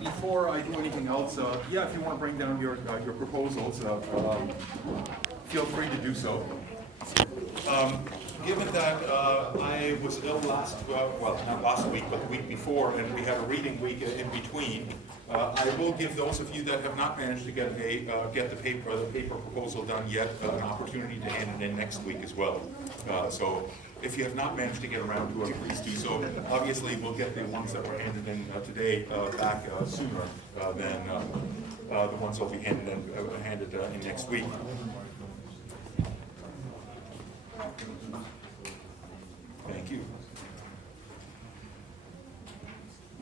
before I do anything else, yeah, if you want to bring down your proposals, feel free to do so. Given that I was ill well, not last week, but the week before, and we had a reading week in between, I will give those of you that have not managed to get the paper proposal done yet an opportunity to hand it in next week as well. So if you have not managed to get around to it, please do so. Obviously, we'll get the ones that were handed in today back sooner than the ones that will be handed in next week. Thank you.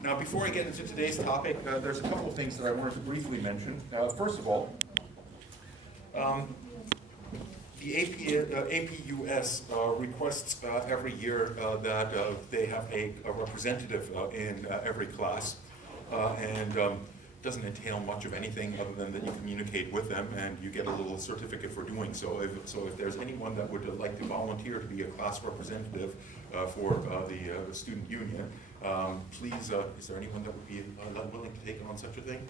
Now, before I get into today's topic, there's a couple of things that I wanted to briefly mention. First of all, the APUS requests every year that they have a representative in every class, and doesn't entail much of anything other than that you communicate with them and you get a little certificate for doing so. If there's anyone that would like to volunteer to be a class representative for the student union, please, is there anyone that would be willing to take on such a thing?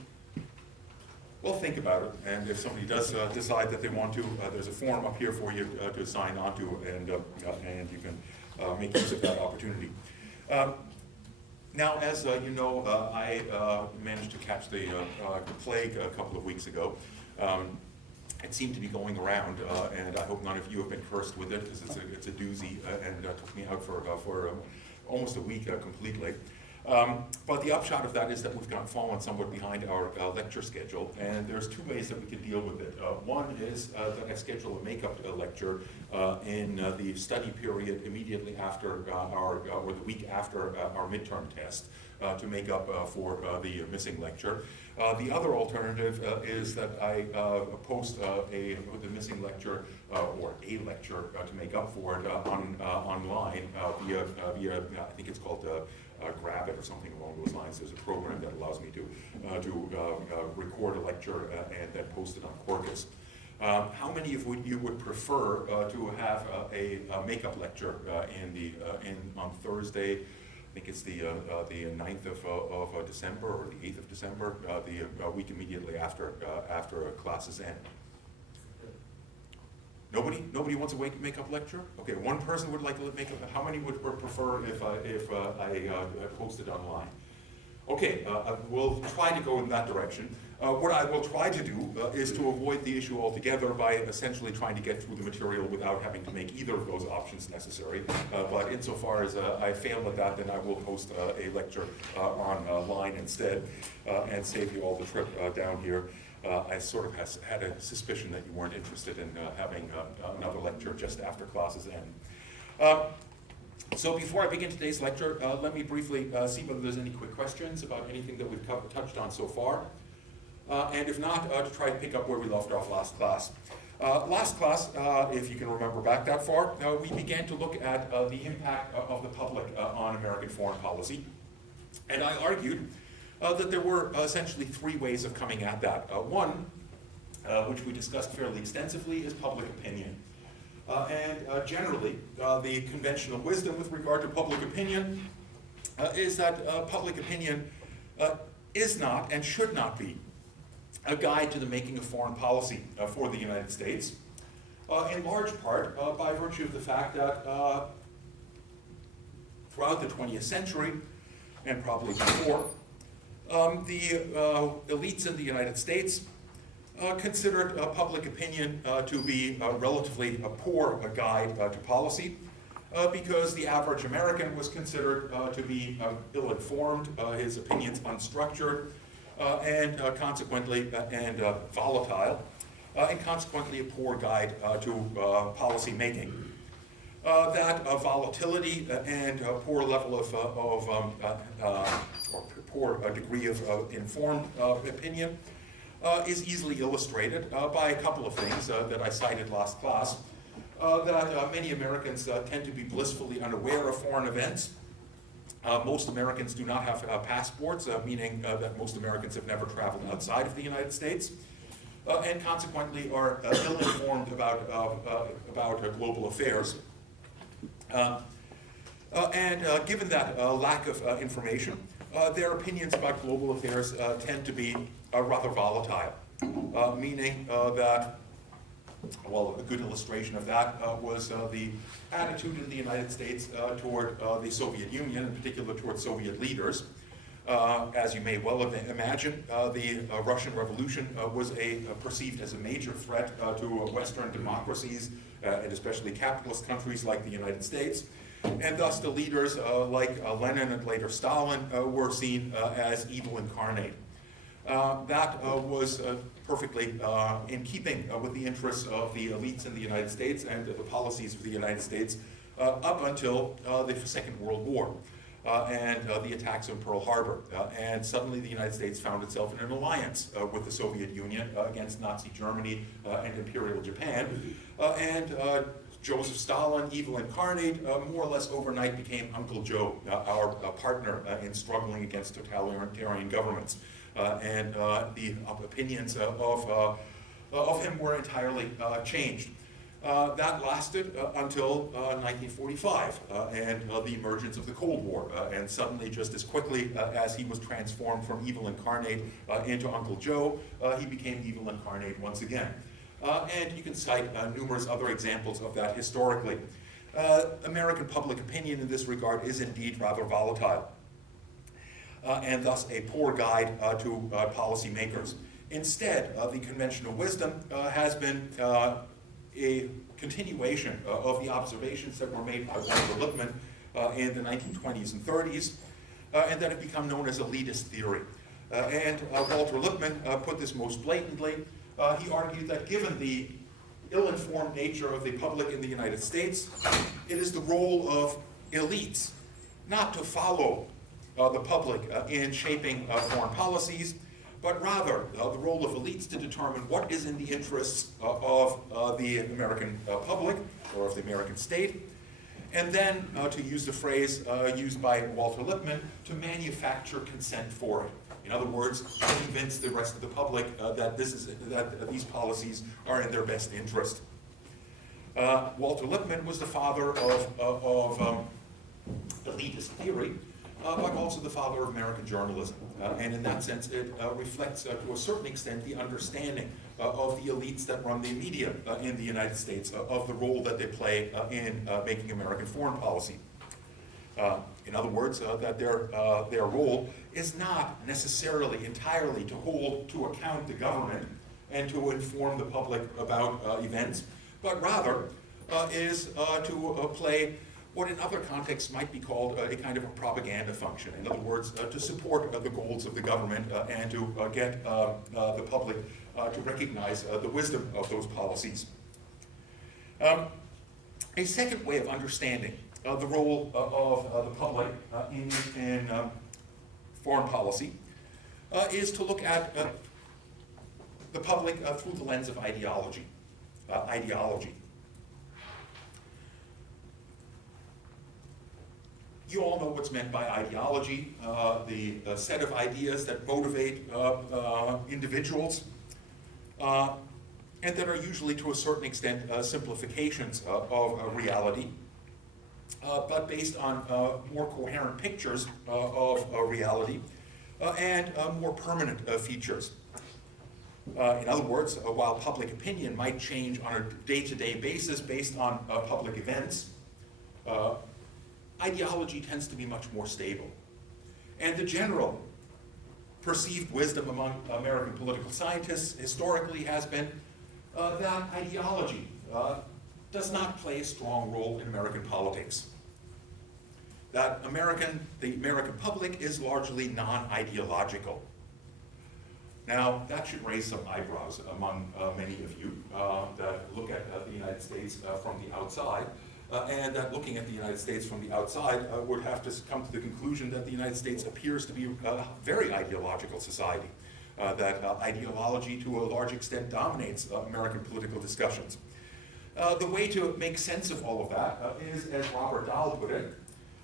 Well, think about it, and if somebody does decide that they want to, there's a form up here for you to sign on to, and you can make use of that opportunity. Now, as you know, I managed to catch the plague a couple of weeks ago. It seemed to be going around, and I hope none of you have been cursed with it, because it's a doozy, and took me out for almost a week completely. But the upshot of that is that we've fallen somewhat behind our lecture schedule, and there's two ways that we can deal with it. One is that I schedule a makeup lecture in the study period immediately after or the week after our midterm test to make up for the missing lecture. The other alternative is that I post the missing lecture or a lecture to make up for it online via I think it's called Grab It or something along those lines. There's a program that allows me to record a lecture and then post it on Quarkus. How many of you would prefer to have a makeup lecture on Thursday? I think it's the 9th of December or the 8th of December, the week immediately after classes end. Nobody wants a makeup lecture? Okay, one person would like to make up. How many would prefer if I posted online? Okay, we'll try to go in that direction. What I will try to do is to avoid the issue altogether by essentially trying to get through the material without having to make either of those options necessary. But insofar as I fail at that, then I will post a lecture online instead and save you all the trip down here. I sort of had a suspicion that you weren't interested in having another lecture just after classes end. So before I begin today's lecture, let me briefly see whether there's any quick questions about anything that we've touched on so far. And if not, to try to pick up where we left off last class. Last class, if you can remember back that far, we began to look at the impact of the public on American foreign policy. And I argued that there were essentially three ways of coming at that. One, which we discussed fairly extensively, is public opinion. And generally, the conventional wisdom with regard to public opinion is that public opinion is not and should not be a guide to the making of foreign policy for the United States, in large part by virtue of the fact that throughout the 20th century, and probably before, the elites in the United States considered public opinion to be relatively a poor guide to policy because the average American was considered to be ill-informed, his opinions unstructured, and consequently volatile, and consequently a poor guide to policy making. That volatility and poor level of or poor degree of informed opinion is easily illustrated by a couple of things that I cited last class. That many Americans tend to be blissfully unaware of foreign events. Most Americans do not have passports, meaning that most Americans have never traveled outside of the United States, and consequently are ill-informed about global affairs. And given that lack of information, their opinions about global affairs tend to be rather volatile, meaning that, well, a good illustration of that was the attitude in the United States toward the Soviet Union, in particular toward Soviet leaders. As you may well imagine, the Russian Revolution was perceived as a major threat to Western democracies, and especially capitalist countries like the United States. And thus the leaders like Lenin and later Stalin were seen as evil incarnate. That was perfectly in keeping with the interests of the elites in the United States and the policies of the United States up until the Second World War. And the attacks on Pearl Harbor. And suddenly the United States found itself in an alliance with the Soviet Union against Nazi Germany and Imperial Japan. And Joseph Stalin, evil incarnate, more or less overnight became Uncle Joe, our partner in struggling against totalitarian governments. And the opinions of him were entirely changed. That lasted until 1945 and the emergence of the Cold War. And suddenly, just as quickly as he was transformed from evil incarnate into Uncle Joe, he became evil incarnate once again. And you can cite numerous other examples of that historically. American public opinion in this regard is indeed rather volatile, and thus a poor guide to policymakers. Instead, the conventional wisdom has been a continuation of the observations that were made by Walter Lippmann in the 1920s and 30s, and that have become known as elitist theory. And Walter Lippmann put this most blatantly. He argued that given the ill-informed nature of the public in the United States, it is the role of elites not to follow the public in shaping foreign policies, but rather the role of elites to determine what is in the interests of the American public or of the American state, and then to use the phrase used by Walter Lippmann, to manufacture consent for it. In other words, convince the rest of the public that these policies are in their best interest. Walter Lippmann was the father of elitist theory, but also the father of American journalism. And in that sense, it reflects to a certain extent the understanding of the elites that run the media in the United States, of the role that they play in making American foreign policy. In other words, that their role is not necessarily entirely to hold to account the government and to inform the public about events, but rather is to play what in other contexts might be called a kind of a propaganda function. In other words, to support the goals of the government and to get the public to recognize the wisdom of those policies. A second way of understanding the role of the public in foreign policy is to look at the public through the lens of ideology. You all know what's meant by ideology, the set of ideas that motivate individuals, and that are usually to a certain extent simplifications of reality, but based on more coherent pictures of reality and more permanent features. In other words, while public opinion might change on a day-to-day basis based on public events, ideology tends to be much more stable. And the general perceived wisdom among American political scientists historically has been that ideology does not play a strong role in American politics. That the American public is largely non-ideological. Now, that should raise some eyebrows among many of you that look at the United States from the outside, and that looking at the United States from the outside would have to come to the conclusion that the United States appears to be a very ideological society, that ideology to a large extent dominates American political discussions. The way to make sense of all of that is, as Robert Dahl put it,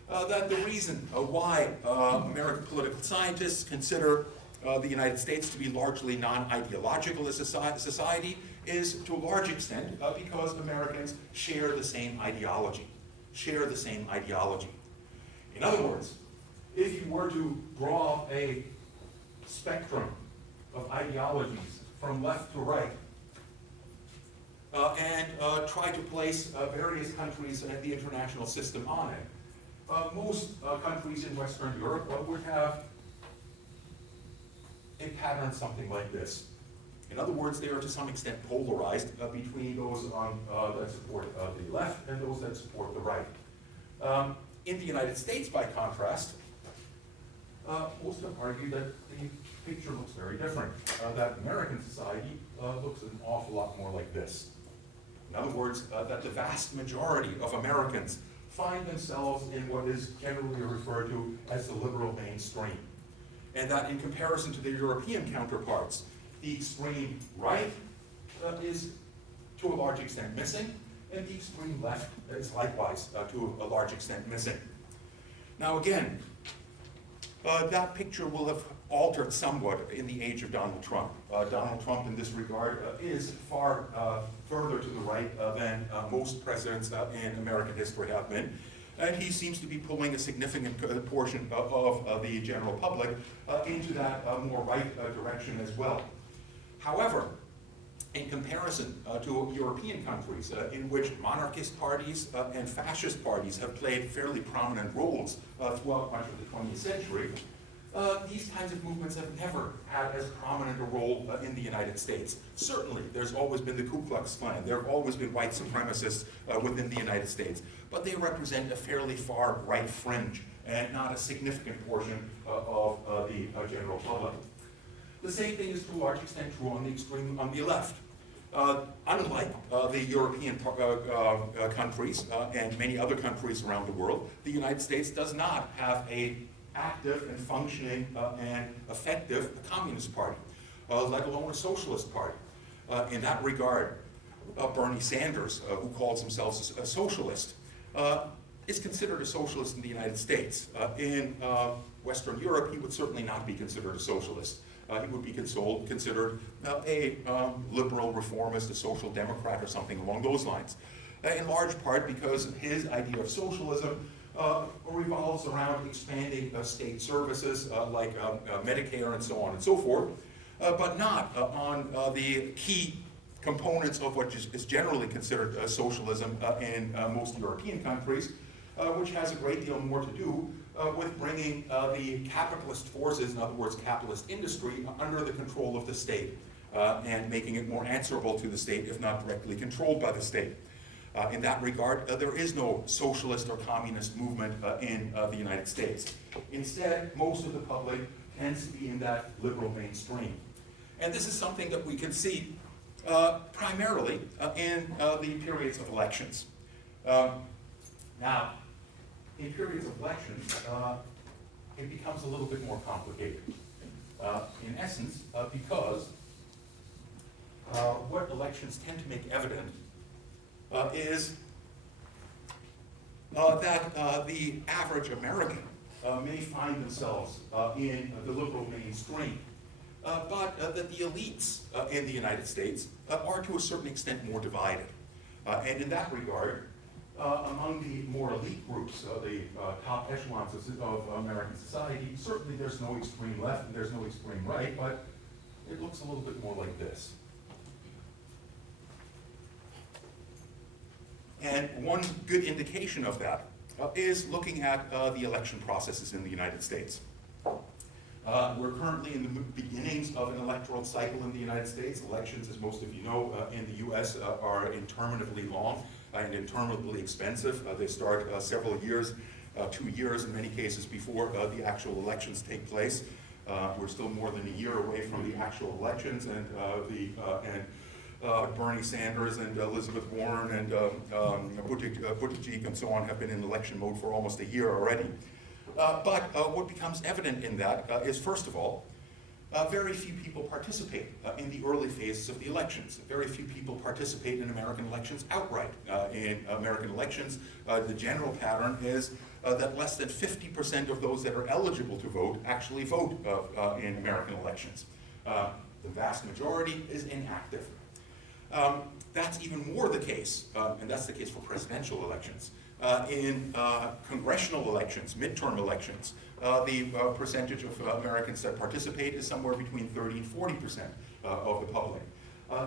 that the reason why American political scientists consider the United States to be largely non-ideological as a society is to a large extent because Americans share the same ideology. In other words, if you were to draw a spectrum of ideologies from left to right, and try to place various countries and the international system on it, most countries in Western Europe would have a pattern something like this. In other words, they are to some extent polarized between those that support the left and those that support the right. In the United States, by contrast, most have argued that the picture looks very different, that American society looks an awful lot more like this. In other words, that the vast majority of Americans find themselves in what is generally referred to as the liberal mainstream. And that in comparison to their European counterparts, the extreme right is to a large extent missing, and the extreme left is likewise to a large extent missing. Now again, that picture will have altered somewhat in the age of Donald Trump. Donald Trump in this regard is far further to the right than most presidents in American history have been. And he seems to be pulling a significant portion of the general public into that more right direction as well. However, in comparison to European countries in which monarchist parties and fascist parties have played fairly prominent roles throughout much of the 20th century, these kinds of movements have never had as prominent a role in the United States. Certainly, there's always been the Ku Klux Klan. There have always been white supremacists within the United States, but they represent a fairly far right fringe and not a significant portion of the general public. The same thing is to a large extent true on the extreme, on the left. Unlike the European countries and many other countries around the world, the United States does not have a active and functioning and effective communist party, let alone a socialist party. In that regard, Bernie Sanders, who calls himself a socialist, is considered a socialist in the United States. In Western Europe, he would certainly not be considered a socialist. He would be considered a liberal reformist, a social democrat, or something along those lines. In large part because his idea of socialism revolves around expanding state services like Medicare and so on and so forth, but not on the key components of what is generally considered socialism in most European countries, which has a great deal more to do with bringing the capitalist forces, in other words, capitalist industry, under the control of the state and making it more answerable to the state, if not directly controlled by the state. In that regard, there is no socialist or communist movement in the United States. Instead, most of the public tends to be in that liberal mainstream. And this is something that we can see primarily in the periods of elections. Now, in periods of elections, it becomes a little bit more complicated. In essence, because what elections tend to make evident is that the average American may find themselves in the liberal mainstream, but that the elites in the United States are to a certain extent more divided. And in that regard, among the more elite groups, the top echelons of American society, certainly there's no extreme left and there's no extreme right, but it looks a little bit more like this. And one good indication of that is looking at the election processes in the United States. We're currently in the beginnings of an electoral cycle in the United States. Elections, as most of you know, in the US are interminably long and interminably expensive. They start several years, 2 years in many cases, before the actual elections take place. We're still more than a year away from the actual elections, and Bernie Sanders and Elizabeth Warren and Buttigieg and so on have been in election mode for almost a year already. But what becomes evident in that is, first of all, very few people participate in the early phases of the elections. Very few people participate in American elections outright. In American elections, the general pattern is that less than 50% of those that are eligible to vote actually vote in American elections. The vast majority is inactive. That's even more the case, and that's the case for presidential elections. In congressional elections, midterm elections, the percentage of Americans that participate is somewhere between 30 and 40% of the public.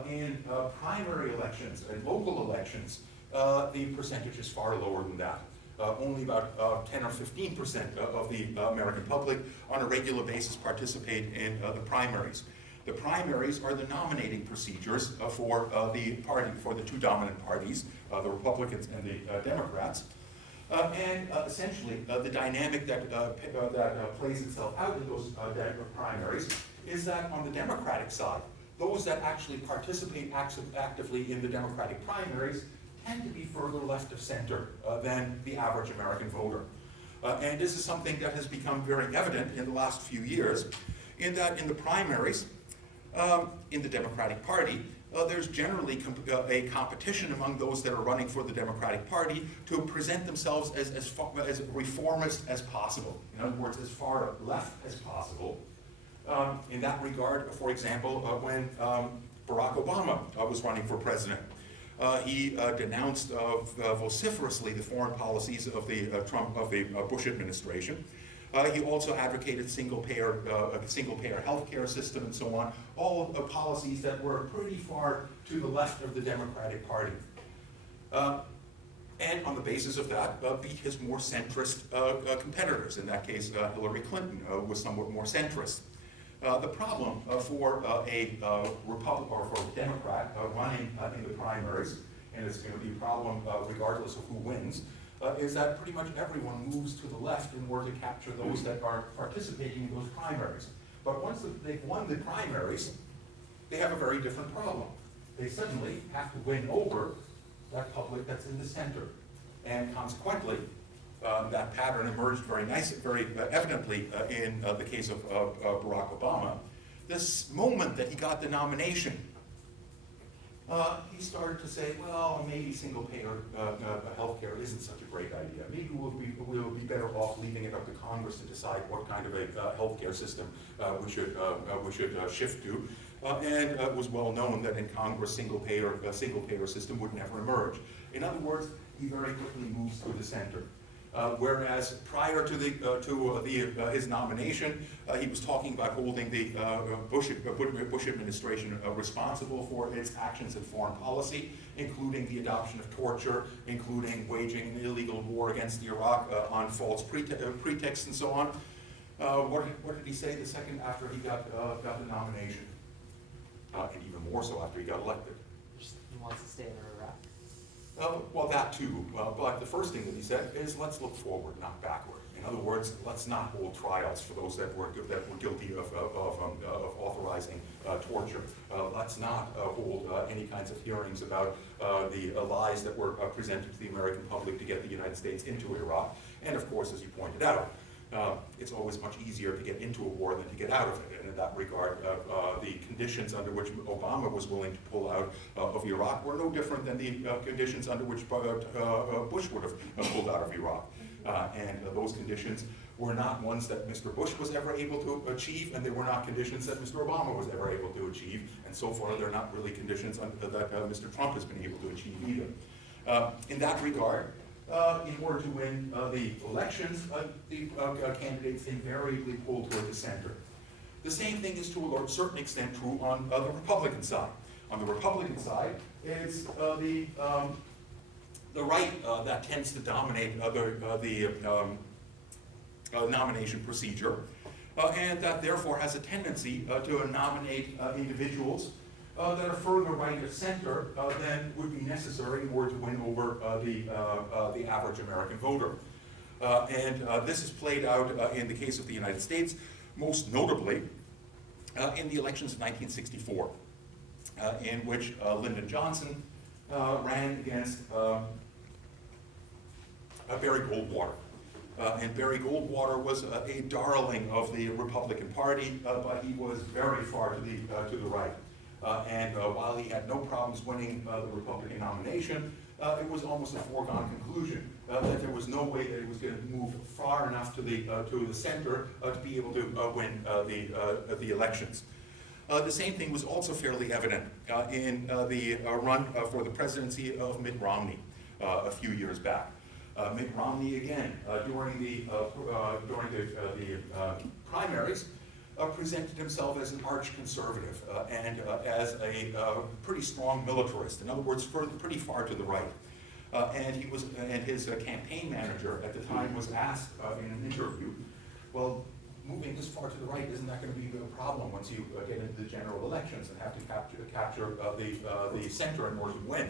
In primary elections and local elections, the percentage is far lower than that. Only about 10 or 15% of the American public on a regular basis participate in the primaries. The primaries are the nominating procedures for the two dominant parties, the Republicans and the Democrats. Essentially, the dynamic that plays itself out in those primaries is that on the Democratic side, those that actually participate actively in the Democratic primaries tend to be further left of center than the average American voter. And this is something that has become very evident in the last few years, in that in the primaries, in the Democratic Party, there's generally a competition among those that are running for the Democratic Party to present themselves as reformist as possible. In other words, as far left as possible. In that regard, for example, when Barack Obama was running for president, he denounced vociferously the foreign policies of the Bush administration. He also advocated single-payer health care system and so on, all policies that were pretty far to the left of the Democratic Party. And on the basis of that, beat his more centrist competitors. In that case, Hillary Clinton was somewhat more centrist. The problem for a Republican or for a Democrat running in the primaries, and it's going to be a problem regardless of who wins, is that pretty much everyone moves to the left in order to capture those that are participating in those primaries. But once they've won the primaries, they have a very different problem. They suddenly have to win over that public that's in the center. And consequently, that pattern emerged very evidently in the case of Barack Obama. This moment that he got the nomination, he started to say, well, maybe single-payer health care isn't such a great idea. Maybe we'll be better off leaving it up to Congress to decide what kind of a health care system we should shift to. And it was well known that in Congress, single-payer system would never emerge. In other words, he very quickly moves to the center. Whereas prior to his nomination, he was talking about holding the Bush administration responsible for its actions in foreign policy, including the adoption of torture, including waging an illegal war against Iraq on false pretexts and so on. What did he say the second after he got the nomination? And even more so after he got elected. He wants to stay in Iraq. Well, that too. But the first thing that he said is, let's look forward, not backward. In other words, let's not hold trials for those that were guilty of authorizing torture. Let's not hold any kinds of hearings about the lies that were presented to the American public to get the United States into Iraq. And of course, as you pointed out, it's always much easier to get into a war than to get out of it. And in that regard, the conditions under which Obama was willing to pull out of Iraq were no different than the conditions under which Bush would have pulled out of Iraq. And those conditions were not ones that Mr. Bush was ever able to achieve, and they were not conditions that Mr. Obama was ever able to achieve. And so far, they're not really conditions that Mr. Trump has been able to achieve either. In that regard, in order to win the elections, the candidates invariably pull toward the center. The same thing is to a certain extent true on the Republican side. On the Republican side, it's the right that tends to dominate the nomination procedure, and that therefore has a tendency to nominate individuals that are further right of center than would be necessary in order to win over the average American voter. And this is played out in the case of the United States, most notably in the elections of 1964, in which Lyndon Johnson ran against Barry Goldwater. And Barry Goldwater was a darling of the Republican Party, but he was very far to the right. And while he had no problems winning the Republican nomination, it was almost a foregone conclusion that there was no way that he was going to move far enough to the center to be able to win the elections. The same thing was also fairly evident in the run for the presidency of Mitt Romney a few years back. Mitt Romney again, during the primaries, presented himself as an arch-conservative and as a pretty strong militarist. In other words, pretty far to the right. And his campaign manager at the time was asked in an interview, well, moving this far to the right, isn't that going to be a problem once you get into the general elections and have to capture the center in order to win?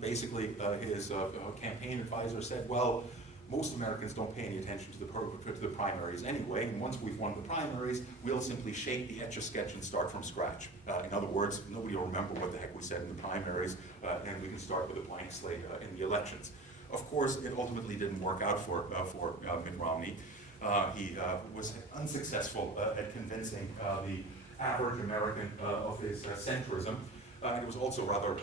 Basically, his campaign advisor said, well, most Americans don't pay any attention to the primaries anyway, and once we've won the primaries, we'll simply shake the Etch-a-Sketch and start from scratch. In other words, nobody will remember what the heck we said in the primaries, and we can start with a blank slate in the elections. Of course, it ultimately didn't work out for Mitt Romney. He was unsuccessful at convincing the average American of his centrism. It was also rather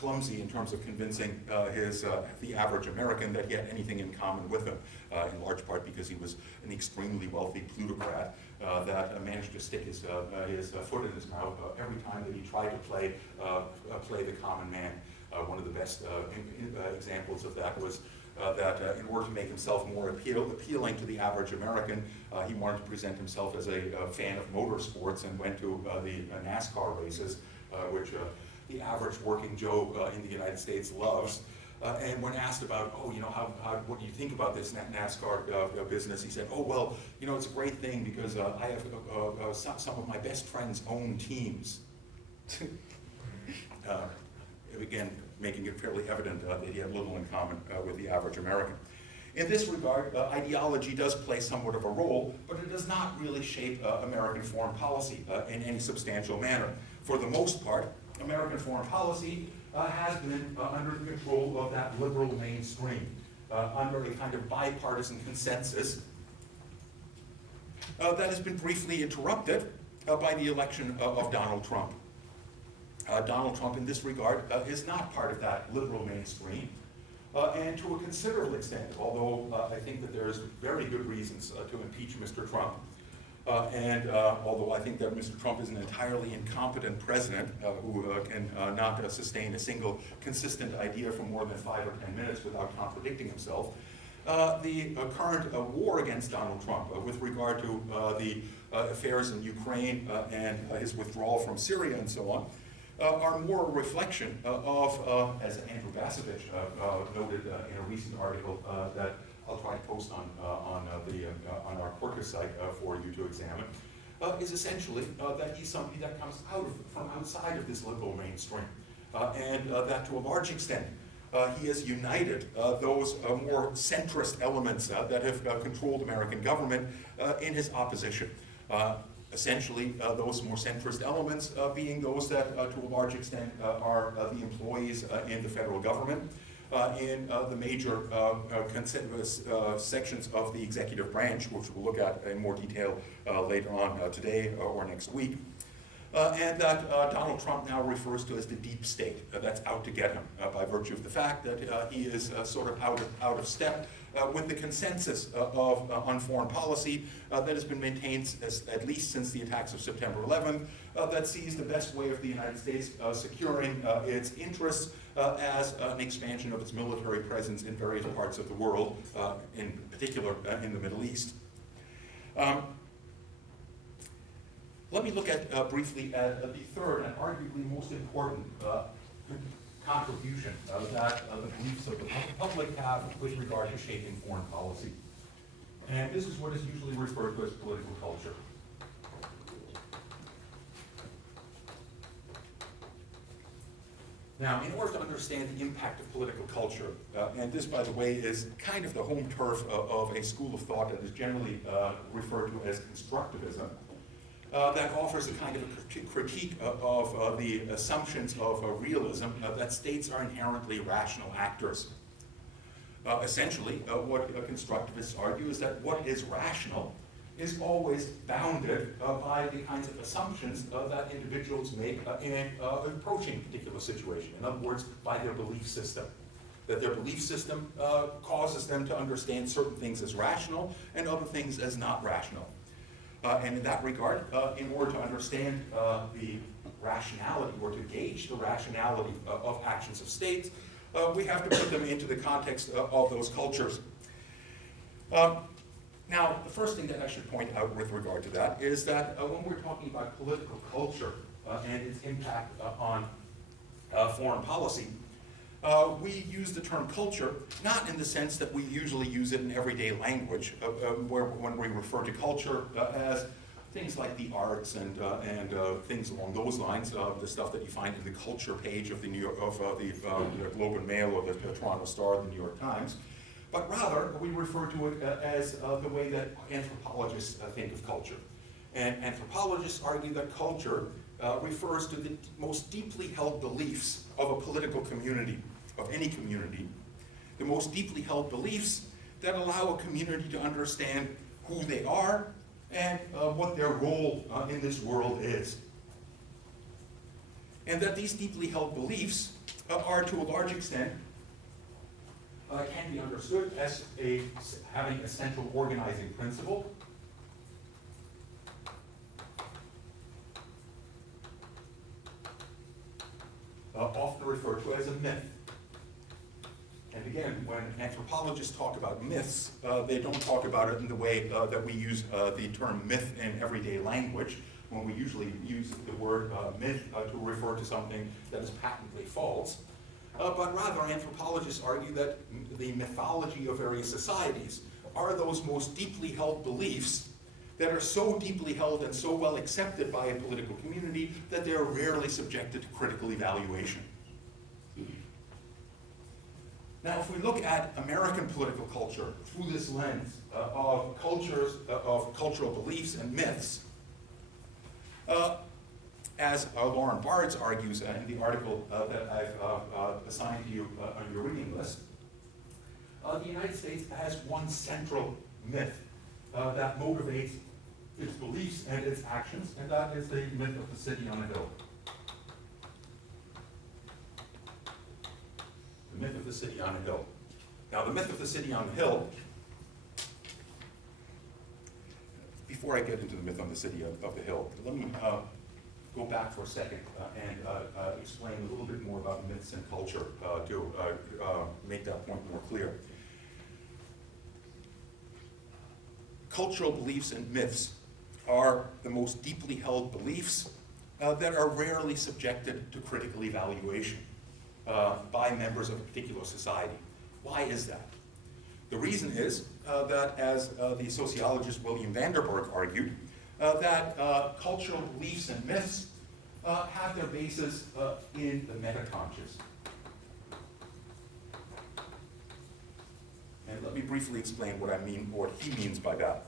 clumsy in terms of convincing the average American that he had anything in common with him, in large part because he was an extremely wealthy plutocrat that managed to stick his foot in his mouth every time that he tried to play the common man. One of the best examples of that was that in order to make himself more appealing to the average American, he wanted to present himself as a fan of motorsports and went to the NASCAR races, which the average working Joe in the United States loves. And when asked about, what do you think about this NASCAR business, he said, oh, well, it's a great thing because I have some of my best friends own teams. Again, making it fairly evident that he had little in common with the average American. In this regard, ideology does play somewhat of a role, but it does not really shape American foreign policy in any substantial manner. For the most part, American foreign policy has been under the control of that liberal mainstream, under a kind of bipartisan consensus that has been briefly interrupted by the election of Donald Trump. Donald Trump, in this regard, is not part of that liberal mainstream, and to a considerable extent, although I think that there's very good reasons to impeach Mr. Trump, although I think that Mr. Trump is an entirely incompetent president who can not sustain a single consistent idea for more than 5 or 10 minutes without contradicting himself, the current war against Donald Trump with regard to the affairs in Ukraine and his withdrawal from Syria and so on, are more a reflection of, as Andrew Basovich noted in a recent article that I'll try to post on our Quarkus site for you to examine, is essentially that he's somebody that comes from outside of this liberal mainstream, and that to a large extent he has united those more centrist elements that have controlled American government in his opposition. Essentially, those more centrist elements being those that, to a large extent, are the employees in the federal government, in the major sections of the executive branch, which we'll look at in more detail later on today or next week, and that Donald Trump now refers to as the deep state that's out to get him by virtue of the fact that he is sort of out of step with the consensus on foreign policy that has been maintained at least since the attacks of September 11th, that sees the best way of the United States securing its interests as an expansion of its military presence in various parts of the world, in particular in the Middle East. Let me look at briefly at the third and arguably most important contribution that the beliefs of the public have with regard to shaping foreign policy. And this is what is usually referred to as political culture. Now, in order to understand the impact of political culture, and this, by the way, is kind of the home turf of a school of thought that is generally referred to as constructivism, that offers a kind of a critique of the assumptions of realism that states are inherently rational actors. Essentially, what constructivists argue is that what is rational is always bounded by the kinds of assumptions that individuals make in approaching a particular situation. In other words, by their belief system. That their belief system causes them to understand certain things as rational and other things as not rational. And in that regard, in order to understand the rationality or to gauge the rationality of actions of states, we have to put them into the context of those cultures. Now, the first thing that I should point out with regard to that is that when we're talking about political culture and its impact on foreign policy, we use the term culture not in the sense that we usually use it in everyday language, when we refer to culture as things like the arts and things along those lines, the stuff that you find in the culture page of the Globe and Mail or the Toronto Star, the New York Times. But rather, we refer to it as the way that anthropologists think of culture. And anthropologists argue that culture refers to the most deeply held beliefs of a political community, of any community. The most deeply held beliefs that allow a community to understand who they are and what their role in this world is. And that these deeply held beliefs are to a large extent can be understood as having a central organizing principle, often referred to as a myth. And again, when anthropologists talk about myths, they don't talk about it in the way that we use the term myth in everyday language, when we usually use the word myth to refer to something that is patently false. But rather, anthropologists argue that the mythology of various societies are those most deeply held beliefs that are so deeply held and so well accepted by a political community that they are rarely subjected to critical evaluation. Now, if we look at American political culture through this lens of cultural beliefs and myths, as Lauren Bards argues in the article that I've assigned to you on your reading list, the United States has one central myth that motivates its beliefs and its actions, and that is the myth of the city on a hill. The myth of the city on a hill. Now, the myth of the city on the hill, before I get into the myth on the city of the hill, let me go back for a second and explain a little bit more about myths and culture to make that point more clear. Cultural beliefs and myths are the most deeply held beliefs that are rarely subjected to critical evaluation by members of a particular society. Why is that? The reason is that, as the sociologist William Vanderburg argued, that cultural beliefs and myths have their basis in the metaconscious. And let me briefly explain what I mean, or what he means by that.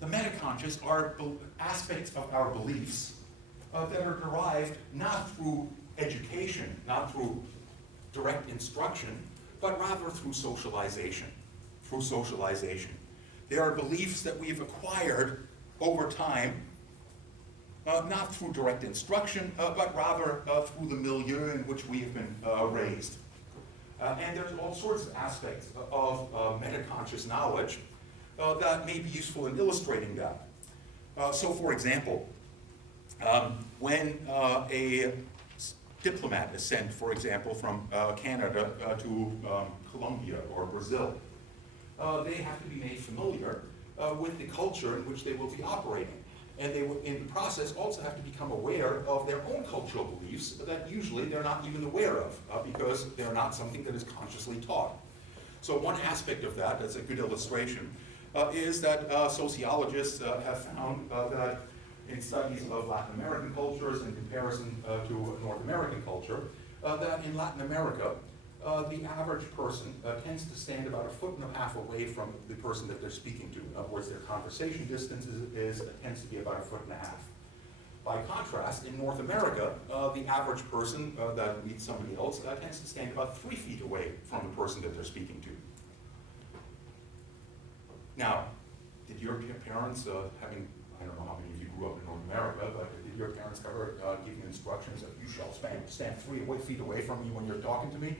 The metaconscious are aspects of our beliefs that are derived not through education, not through direct instruction, but rather through socialization. Through socialization. They are beliefs that we've acquired over time, not through direct instruction, but rather through the milieu in which we have been raised. And there's all sorts of aspects of metaconscious knowledge that may be useful in illustrating that. So, for example, when a diplomat is sent, for example, from Canada to Colombia or Brazil, they have to be made familiar with the culture in which they will be operating. And they will, in the process, also have to become aware of their own cultural beliefs that usually they're not even aware of because they're not something that is consciously taught. So one aspect of that, that's a good illustration, is that sociologists have found that in studies of Latin American cultures in comparison to North American culture, that in Latin America, the average person tends to stand about 1.5 feet away from the person that they're speaking to. In other words, their conversation distance tends to be about 1.5 feet. By contrast, in North America, the average person that meets somebody else tends to stand about 3 feet away from the person that they're speaking to. Now, did your parents, I don't know how many of you grew up in North America, but did your parents ever give you instructions that you shall stand 3 feet away from me when you're talking to me?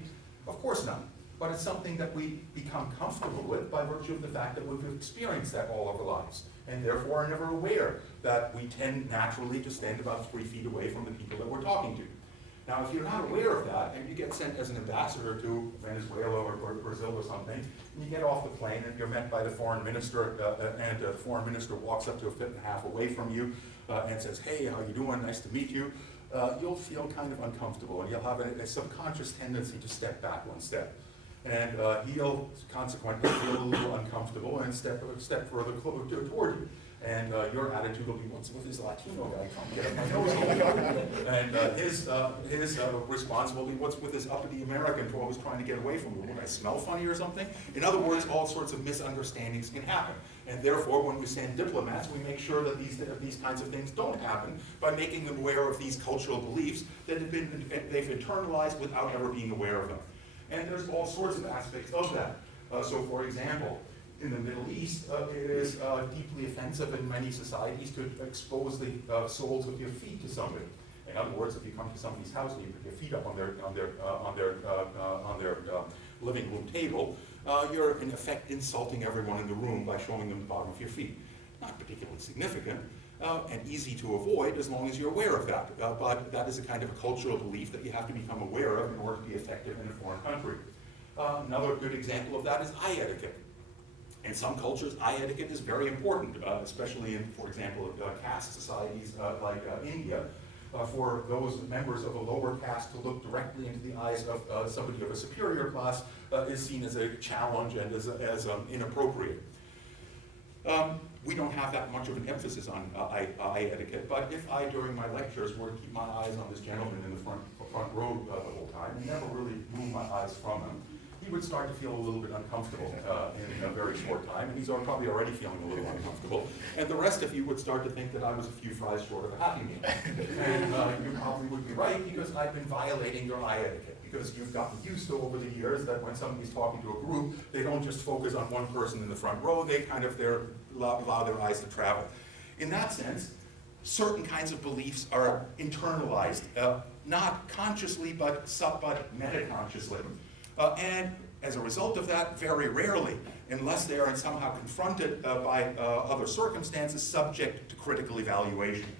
Of course not. But it's something that we become comfortable with by virtue of the fact that we've experienced that all of our lives, and therefore are never aware that we tend naturally to stand about 3 feet away from the people that we're talking to. Now, if you're not aware of that, and you get sent as an ambassador to Venezuela or Brazil or something, and you get off the plane and you're met by the foreign minister, and the foreign minister walks up to 1.5 feet away from you and says, "Hey, how you doing? Nice to meet you." You'll feel kind of uncomfortable, and you'll have a subconscious tendency to step back one step. And he'll consequently feel a little uncomfortable and step further toward you. And your attitude will be, "What's with this Latino guy trying to get up my nose?" And his response will be, "What's with this uppity American always trying to get away from me? Would I smell funny or something?" In other words, all sorts of misunderstandings can happen. And therefore, when we send diplomats, we make sure that these kinds of things don't happen by making them aware of these cultural beliefs that they've internalized without ever being aware of them. And there's all sorts of aspects of that. So for example, in the Middle East, it is deeply offensive in many societies to expose the soles of your feet to somebody. In other words, if you come to somebody's house and you put your feet up on their living room table, you're in effect insulting everyone in the room by showing them the bottom of your feet. Not particularly significant and easy to avoid as long as you're aware of that. But that is a kind of a cultural belief that you have to become aware of in order to be effective in a foreign country. Another good example of that is eye etiquette. In some cultures, eye etiquette is very important, especially in, for example, caste societies like India. For those members of a lower caste to look directly into the eyes of somebody of a superior class is seen as a challenge and as inappropriate. We don't have that much of an emphasis on eye etiquette, but if I, during my lectures, were to keep my eyes on this gentleman in the front row the whole time and never really move my eyes from him, he would start to feel a little bit uncomfortable in a very short time, and he's probably already feeling a little uncomfortable. And the rest of you would start to think that I was a few fries short of a Happy Meal. And you probably would be right, because I've been violating your eye etiquette, because you've gotten used to over the years that when somebody's talking to a group, they don't just focus on one person in the front row, they kind of allow their eyes to travel. In that sense, certain kinds of beliefs are internalized, not consciously, but metaconsciously. And as a result of that, very rarely, unless they are somehow confronted by other circumstances, subject to critical evaluation.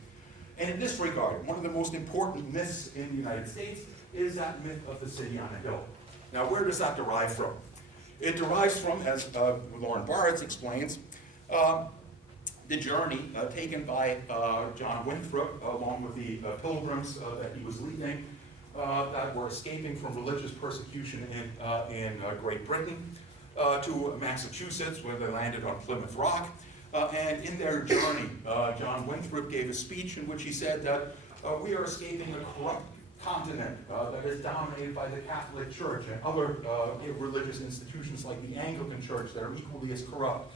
And in this regard, one of the most important myths in the United States is that myth of the city on a hill. Now, where does that derive from? It derives from, as Lauren Barretts explains, the journey taken by John Winthrop, along with the pilgrims that he was leading, that were escaping from religious persecution in Great Britain to Massachusetts, where they landed on Plymouth Rock. And in their journey, John Winthrop gave a speech in which he said that we are escaping a corrupt continent that is dominated by the Catholic Church and other religious institutions like the Anglican Church that are equally as corrupt.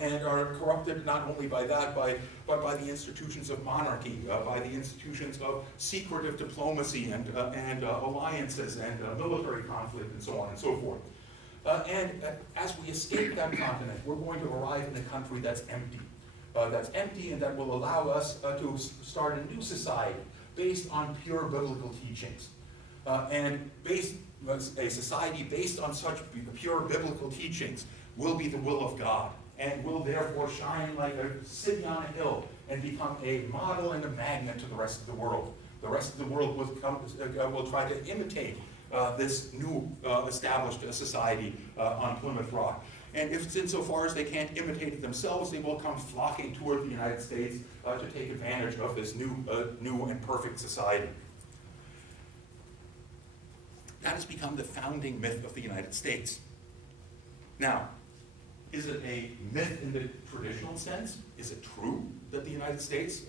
And are corrupted not only by that, but by the institutions of monarchy, by the institutions of secretive diplomacy and alliances and military conflict and so on and so forth. And as we escape that continent, we're going to arrive in a country that's empty and that will allow us to start a new society based on pure biblical teachings. And a society based on such pure biblical teachings will be the will of God, and will therefore shine like a city on a hill and become a model and a magnet to the rest of the world. The rest of the world will try to imitate this new established society on Plymouth Rock. And if insofar as they can't imitate it themselves, they will come flocking toward the United States to take advantage of this new and perfect society. That has become the founding myth of the United States. Now, is it a myth in the traditional sense? Is it true that the United States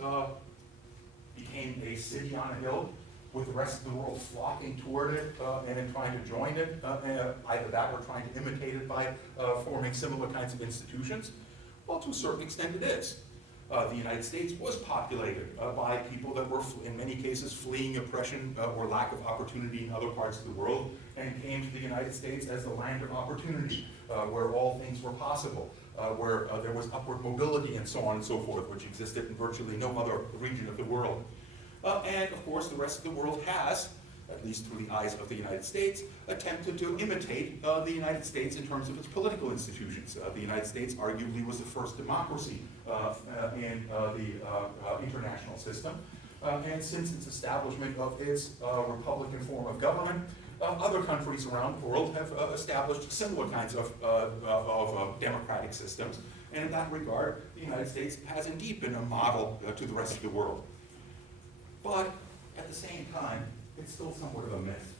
became a city on a hill with the rest of the world flocking toward it and trying to join it? Either that or trying to imitate it by forming similar kinds of institutions? Well, to a certain extent it is. The United States was populated by people that were, in many cases, fleeing oppression or lack of opportunity in other parts of the world, and came to the United States as the land of opportunity, where all things were possible, where there was upward mobility and so on and so forth, which existed in virtually no other region of the world. And of course, the rest of the world has, at least through the eyes of the United States, attempted to imitate the United States in terms of its political institutions. The United States arguably was the first democracy in the international system. and since its establishment of its republican form of government, other countries around the world have established similar kinds of democratic systems. And in that regard, the United States has indeed been a model to the rest of the world. But at the same time, it's still somewhat of a myth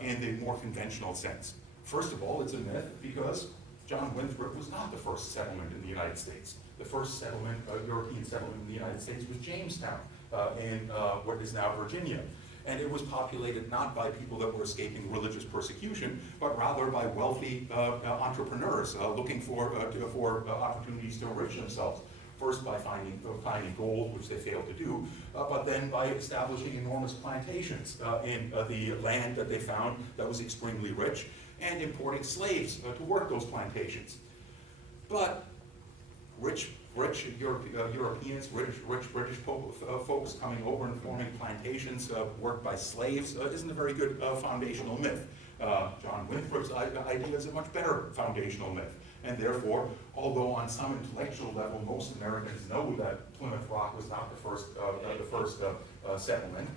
in the more conventional sense. First of all, it's a myth because John Winthrop was not the first settlement in the United States. The first settlement, European settlement in the United States was Jamestown in what is now Virginia. And it was populated not by people that were escaping religious persecution, but rather by wealthy entrepreneurs looking for opportunities to enrich themselves. First by finding gold, which they failed to do, but then by establishing enormous plantations in the land that they found that was extremely rich, and importing slaves to work those plantations. But rich Europeans, rich British folks coming over and forming plantations worked by slaves isn't a very good foundational myth. John Winthrop's idea is a much better foundational myth. And therefore, although on some intellectual level most Americans know that Plymouth Rock was not the first settlement,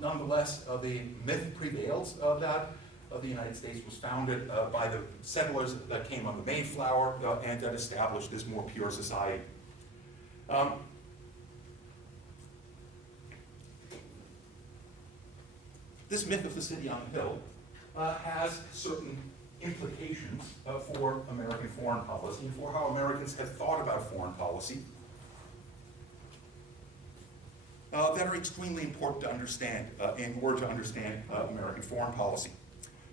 nonetheless the myth prevails that the United States was founded by the settlers that came on the Mayflower and that established this more pure society. This myth of the city on the hill has certain implications for American foreign policy and for how Americans have thought about foreign policy that are extremely important to understand in order to understand American foreign policy.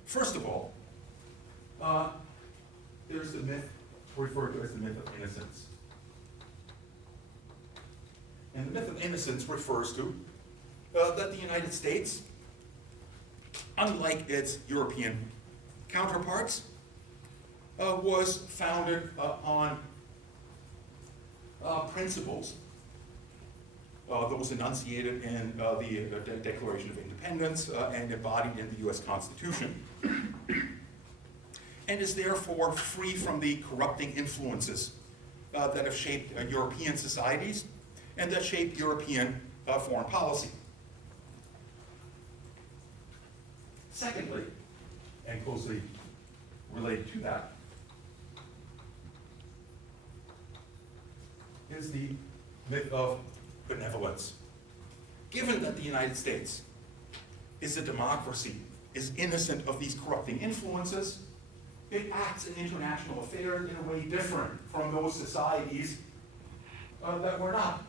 First of all, there's the myth referred to as the myth of innocence. And the myth of innocence refers to that the United States, unlike its European counterparts, was founded on principles that was enunciated in the Declaration of Independence and embodied in the U.S. Constitution, and is therefore free from the corrupting influences that have shaped European societies and that shape European foreign policy. Secondly, and closely related to that, is the myth of benevolence. Given that the United States is a democracy, is innocent of these corrupting influences, it acts in international affairs in a way different from those societies that were not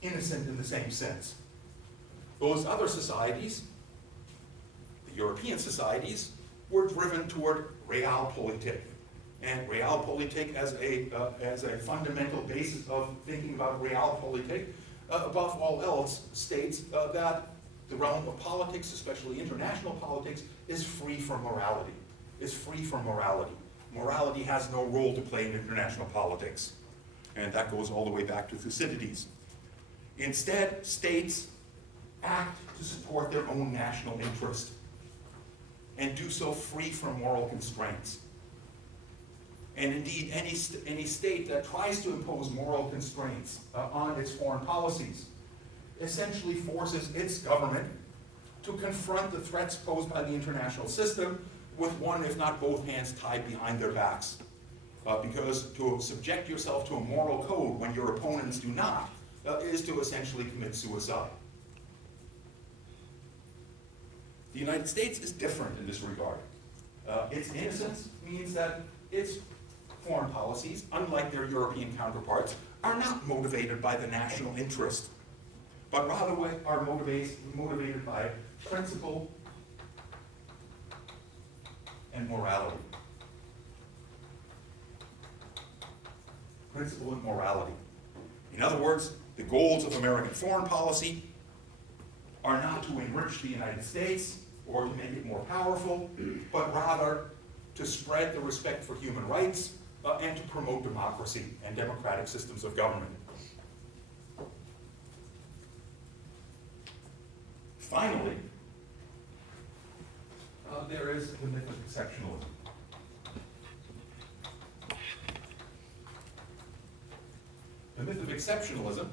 innocent in the same sense. Those other societies, the European societies, were driven toward realpolitik. And realpolitik as a fundamental basis of thinking about realpolitik, above all else, states that the realm of politics, especially international politics, is free from morality. Morality has no role to play in international politics. And that goes all the way back to Thucydides. Instead, states act to support their own national interest and do so free from moral constraints. And indeed, any state that tries to impose moral constraints on its foreign policies essentially forces its government to confront the threats posed by the international system with one, if not both hands tied behind their backs. Because to subject yourself to a moral code when your opponents do not is to essentially commit suicide. The United States is different in this regard. Its innocence means that its foreign policies, unlike their European counterparts, are not motivated by the national interest, but rather are motivated by principle and morality. Principle and morality. In other words, the goals of American foreign policy are not to enrich the United States or to make it more powerful, but rather to spread the respect for human rights and to promote democracy and democratic systems of government. Finally, there is the myth of exceptionalism. The myth of exceptionalism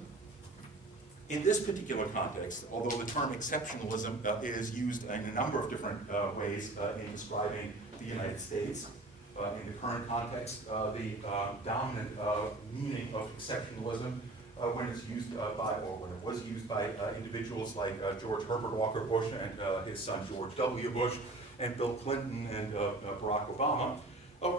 In this particular context, although the term exceptionalism is used in a number of different ways in describing the United States, in the current context, the dominant meaning of exceptionalism when it's used by, or when it was used by individuals like George Herbert Walker Bush and his son George W. Bush, and Bill Clinton and Barack Obama,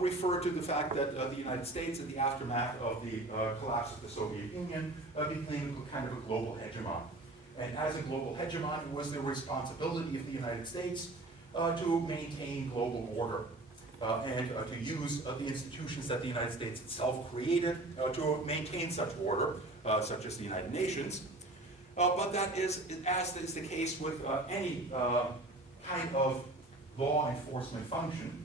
refer to the fact that the United States, in the aftermath of the collapse of the Soviet Union, became kind of a global hegemon. And as a global hegemon, it was the responsibility of the United States to maintain global order and to use the institutions that the United States itself created to maintain such order, such as the United Nations. But that is, as is the case with any kind of law enforcement function,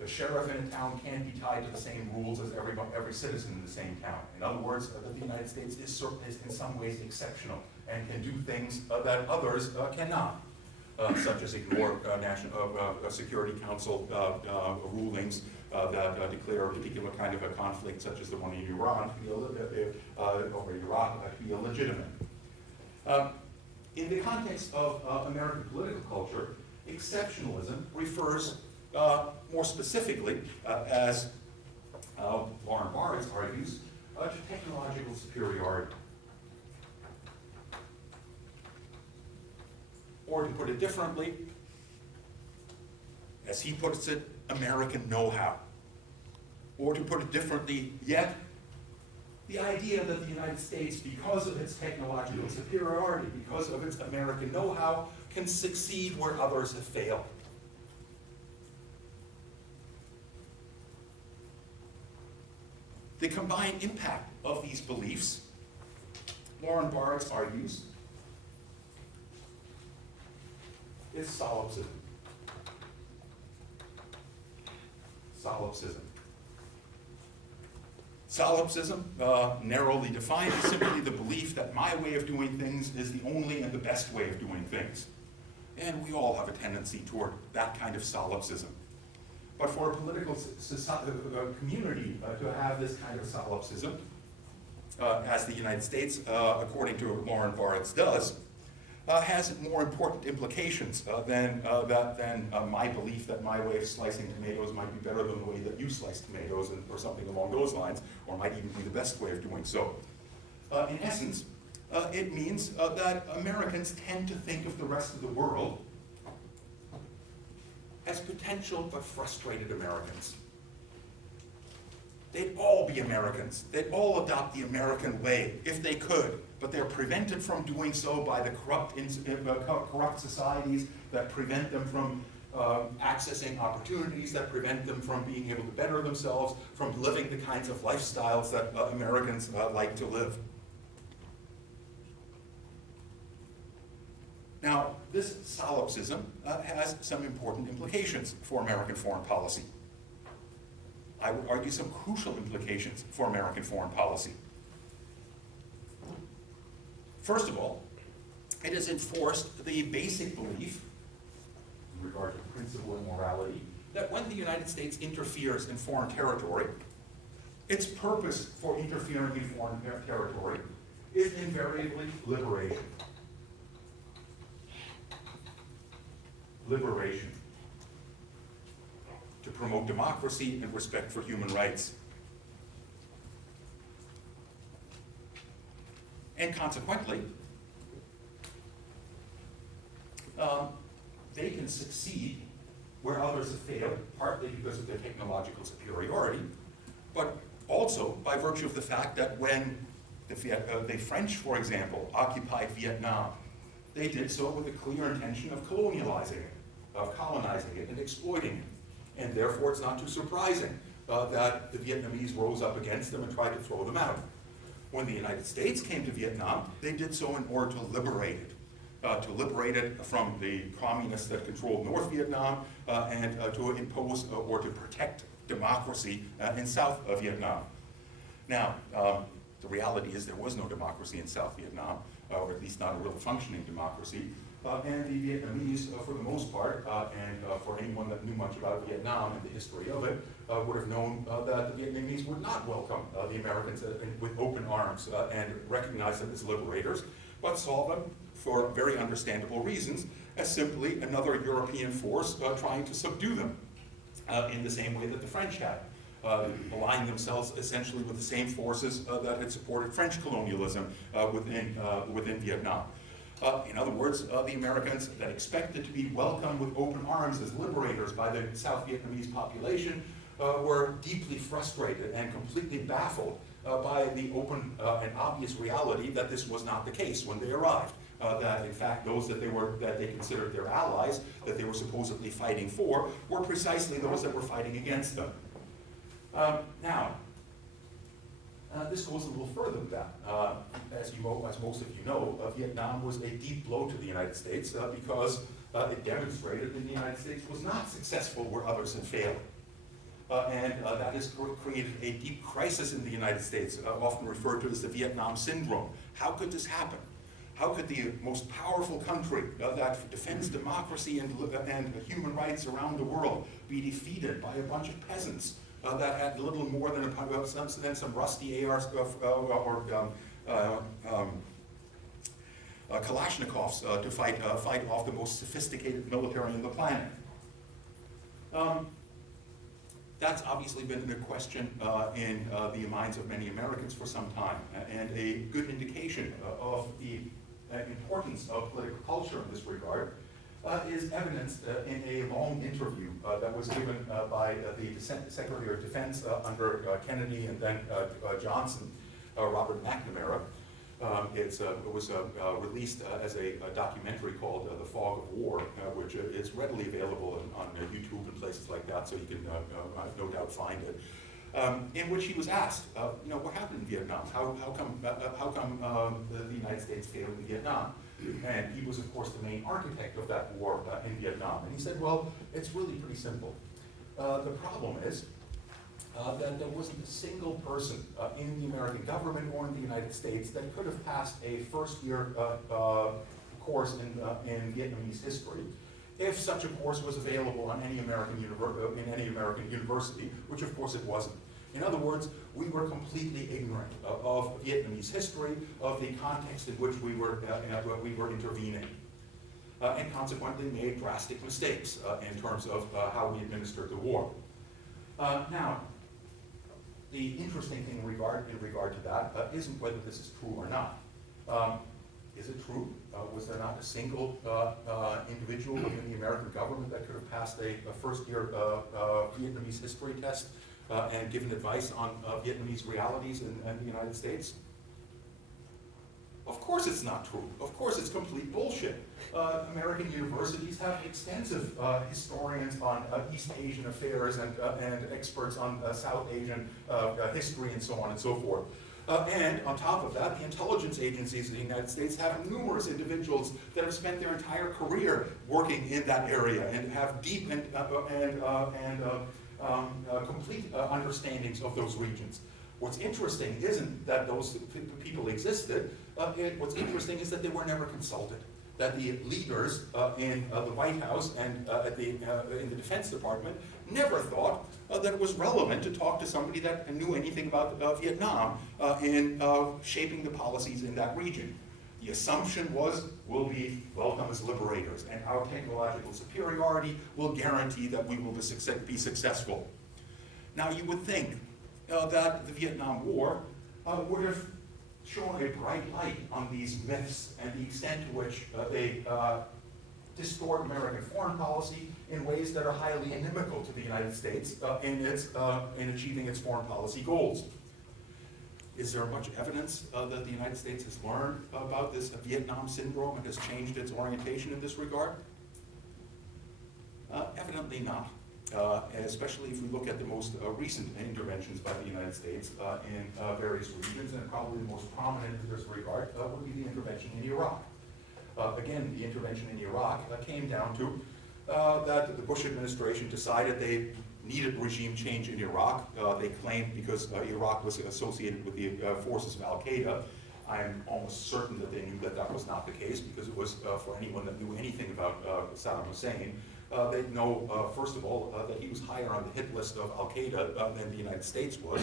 the sheriff in a town can't be tied to the same rules as every citizen in the same town. In other words, the United States is in some ways exceptional and can do things that others cannot, such as ignore National Security Council rulings that declare a particular kind of a conflict, such as the one in Iran, or Iraq, to be illegitimate. In the context of American political culture, exceptionalism refers more specifically, as Lauren Barnes argues, to technological superiority. Or to put it differently, as he puts it, American know-how. Or to put it differently yet, the idea that the United States, because of its technological superiority, because of its American know-how, can succeed where others have failed. The combined impact of these beliefs, Lauren Barnes argues, is solipsism. Solipsism. Solipsism, narrowly defined, is simply the belief that my way of doing things is the only and the best way of doing things. And we all have a tendency toward that kind of solipsism. But for a political community to have this kind of solipsism, as the United States, according to Lauren Barnes, does, has more important implications than my belief that my way of slicing tomatoes might be better than the way that you slice tomatoes, or something along those lines, or might even be the best way of doing so. In essence, it means that Americans tend to think of the rest of the world as potential but frustrated Americans. They'd all be Americans. They'd all adopt the American way if they could, but they're prevented from doing so by the corrupt societies that prevent them from accessing opportunities, that prevent them from being able to better themselves, from living the kinds of lifestyles that Americans like to live. Now, this solipsism has some important implications for American foreign policy. I would argue some crucial implications for American foreign policy. First of all, it has enforced the basic belief, in regard to principle and morality, that when the United States interferes in foreign territory, its purpose for interfering in foreign territory is invariably liberation. Liberation. To promote democracy and respect for human rights. And consequently, they can succeed where others have failed, partly because of their technological superiority, but also by virtue of the fact that when the French, for example, occupied Vietnam, they did so with a clear intention of colonializing it, of colonizing it and exploiting it. And therefore it's not too surprising that the Vietnamese rose up against them and tried to throw them out. When the United States came to Vietnam, they did so in order to liberate it from the communists that controlled North Vietnam and to impose or to protect democracy in South Vietnam. Now, The reality is there was no democracy in South Vietnam, or at least not a real functioning democracy. And the Vietnamese, for the most part, and for anyone that knew much about Vietnam and the history of it, would have known that the Vietnamese would not welcome the Americans with open arms and recognize them as liberators, but saw them, for very understandable reasons, as simply another European force trying to subdue them in the same way that the French had, aligning themselves essentially with the same forces that had supported French colonialism within Vietnam. In other words, the Americans that expected to be welcomed with open arms as liberators by the South Vietnamese population were deeply frustrated and completely baffled by the open and obvious reality that this was not the case when they arrived. That in fact those that they considered their allies, that they were supposedly fighting for, were precisely those that were fighting against them. This goes a little further than that. As most of you know, Vietnam was a deep blow to the United States because it demonstrated that the United States was not successful where others had failed. And that has created a deep crisis in the United States, often referred to as the Vietnam syndrome. How could this happen? How could the most powerful country that defends democracy and human rights around the world be defeated by a bunch of peasants that had little more than some rusty ARs or Kalashnikovs to fight off the most sophisticated military on the planet? That's obviously been a question in the minds of many Americans for some time, and a good indication of the importance of political culture in this regard is evidenced in a long interview that was given by the Secretary of Defense under Kennedy and then Johnson, Robert McNamara. It was released as a documentary called The Fog of War, which is readily available on YouTube and places like that, so you can no doubt find it. In which he was asked, what happened in Vietnam? How come the United States failed in Vietnam? And he was, of course, the main architect of that war in Vietnam. And he said, well, it's really pretty simple. The problem is that there wasn't a single person in the American government or in the United States that could have passed a first-year course in Vietnamese history if such a course was available on any American university, which of course it wasn't. In other words, we were completely ignorant of Vietnamese history, of the context in which we were intervening, and consequently made drastic mistakes in terms of how we administered the war. Now, the interesting thing in regard to that isn't whether this is true or not. Is it true? Was there not a single individual within the American government that could have passed a first-year Vietnamese history test and given advice on Vietnamese realities in the United States? Of course it's not true. Of course it's complete bullshit. American universities have extensive historians on East Asian affairs and experts on South Asian history and so on and so forth. And on top of that, the intelligence agencies of the United States have numerous individuals that have spent their entire career working in that area and have deep and complete understandings of those regions. What's interesting isn't that those people existed. What's interesting is that they were never consulted. That the leaders in the White House and in the Defense Department never thought that it was relevant to talk to somebody that knew anything about Vietnam in shaping the policies in that region. The assumption was, we'll be welcome as liberators, and our technological superiority will guarantee that we will be successful. Now, you would think that the Vietnam War would have shown a bright light on these myths and the extent to which they distort American foreign policy in ways that are highly inimical to the United States in achieving its foreign policy goals. Is there much evidence that the United States has learned about this Vietnam syndrome and has changed its orientation in this regard? Evidently not. Especially if we look at the most recent interventions by the United States in various regions, and probably the most prominent in this regard would be the intervention in Iraq. Again, the intervention in Iraq came down to that the Bush administration decided they needed regime change in Iraq. They claimed because Iraq was associated with the forces of Al-Qaeda. I am almost certain that they knew that that was not the case, because it was, for anyone that knew anything about Saddam Hussein, they'd know, first of all, that he was higher on the hit list of Al-Qaeda than the United States was,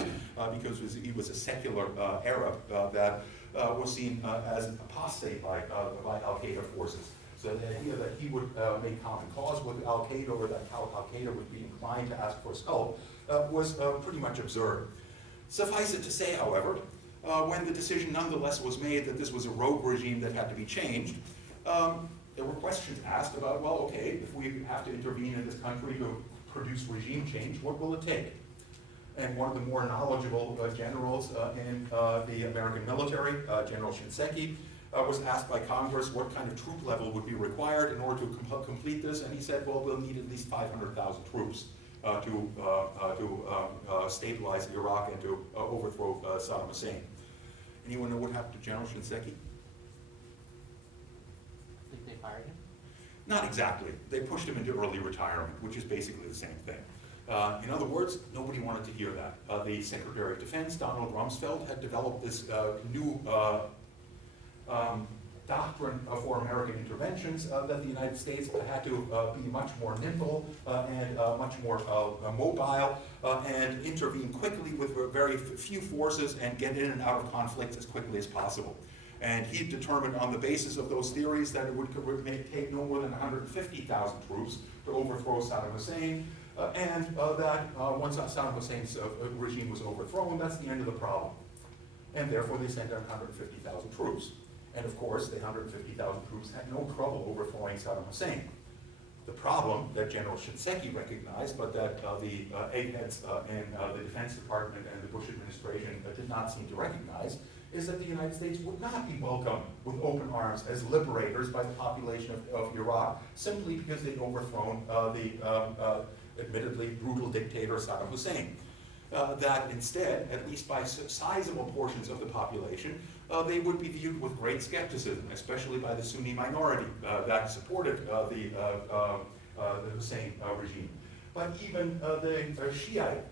because he was a secular Arab that was seen as an apostate by Al-Qaeda forces. So the idea that he would make common cause with Al-Qaeda, or that Al-Qaeda would be inclined to ask for his help, was pretty much absurd. Suffice it to say, however, when the decision nonetheless was made that this was a rogue regime that had to be changed, there were questions asked about, well, okay, if we have to intervene in this country to produce regime change, what will it take? And one of the more knowledgeable generals in the American military, General Shinseki, was asked by Congress what kind of troop level would be required in order to complete this, and he said, well, we'll need at least 500,000 troops to stabilize Iraq and to overthrow Saddam Hussein. Anyone know what happened to General Shinseki? I think they fired him. Not exactly. They pushed him into early retirement, which is basically the same thing. In other words, nobody wanted to hear that. The Secretary of Defense, Donald Rumsfeld, had developed this new doctrine for American interventions that the United States had to be much more nimble and much more mobile and intervene quickly with very few forces and get in and out of conflicts as quickly as possible. And he determined on the basis of those theories that it would take no more than 150,000 troops to overthrow Saddam Hussein, and that once Saddam Hussein's regime was overthrown, that's the end of the problem. And therefore they sent out 150,000 troops. And of course, the 150,000 troops had no trouble overthrowing Saddam Hussein. The problem that General Shinseki recognized, but that the eggheads in the Defense Department and the Bush administration did not seem to recognize, is that the United States would not be welcomed with open arms as liberators by the population of Iraq, simply because they'd overthrown the admittedly brutal dictator Saddam Hussein. That instead, at least by sizable portions of the population, they would be viewed with great skepticism, especially by the Sunni minority that supported the Hussein regime. But even the Shiite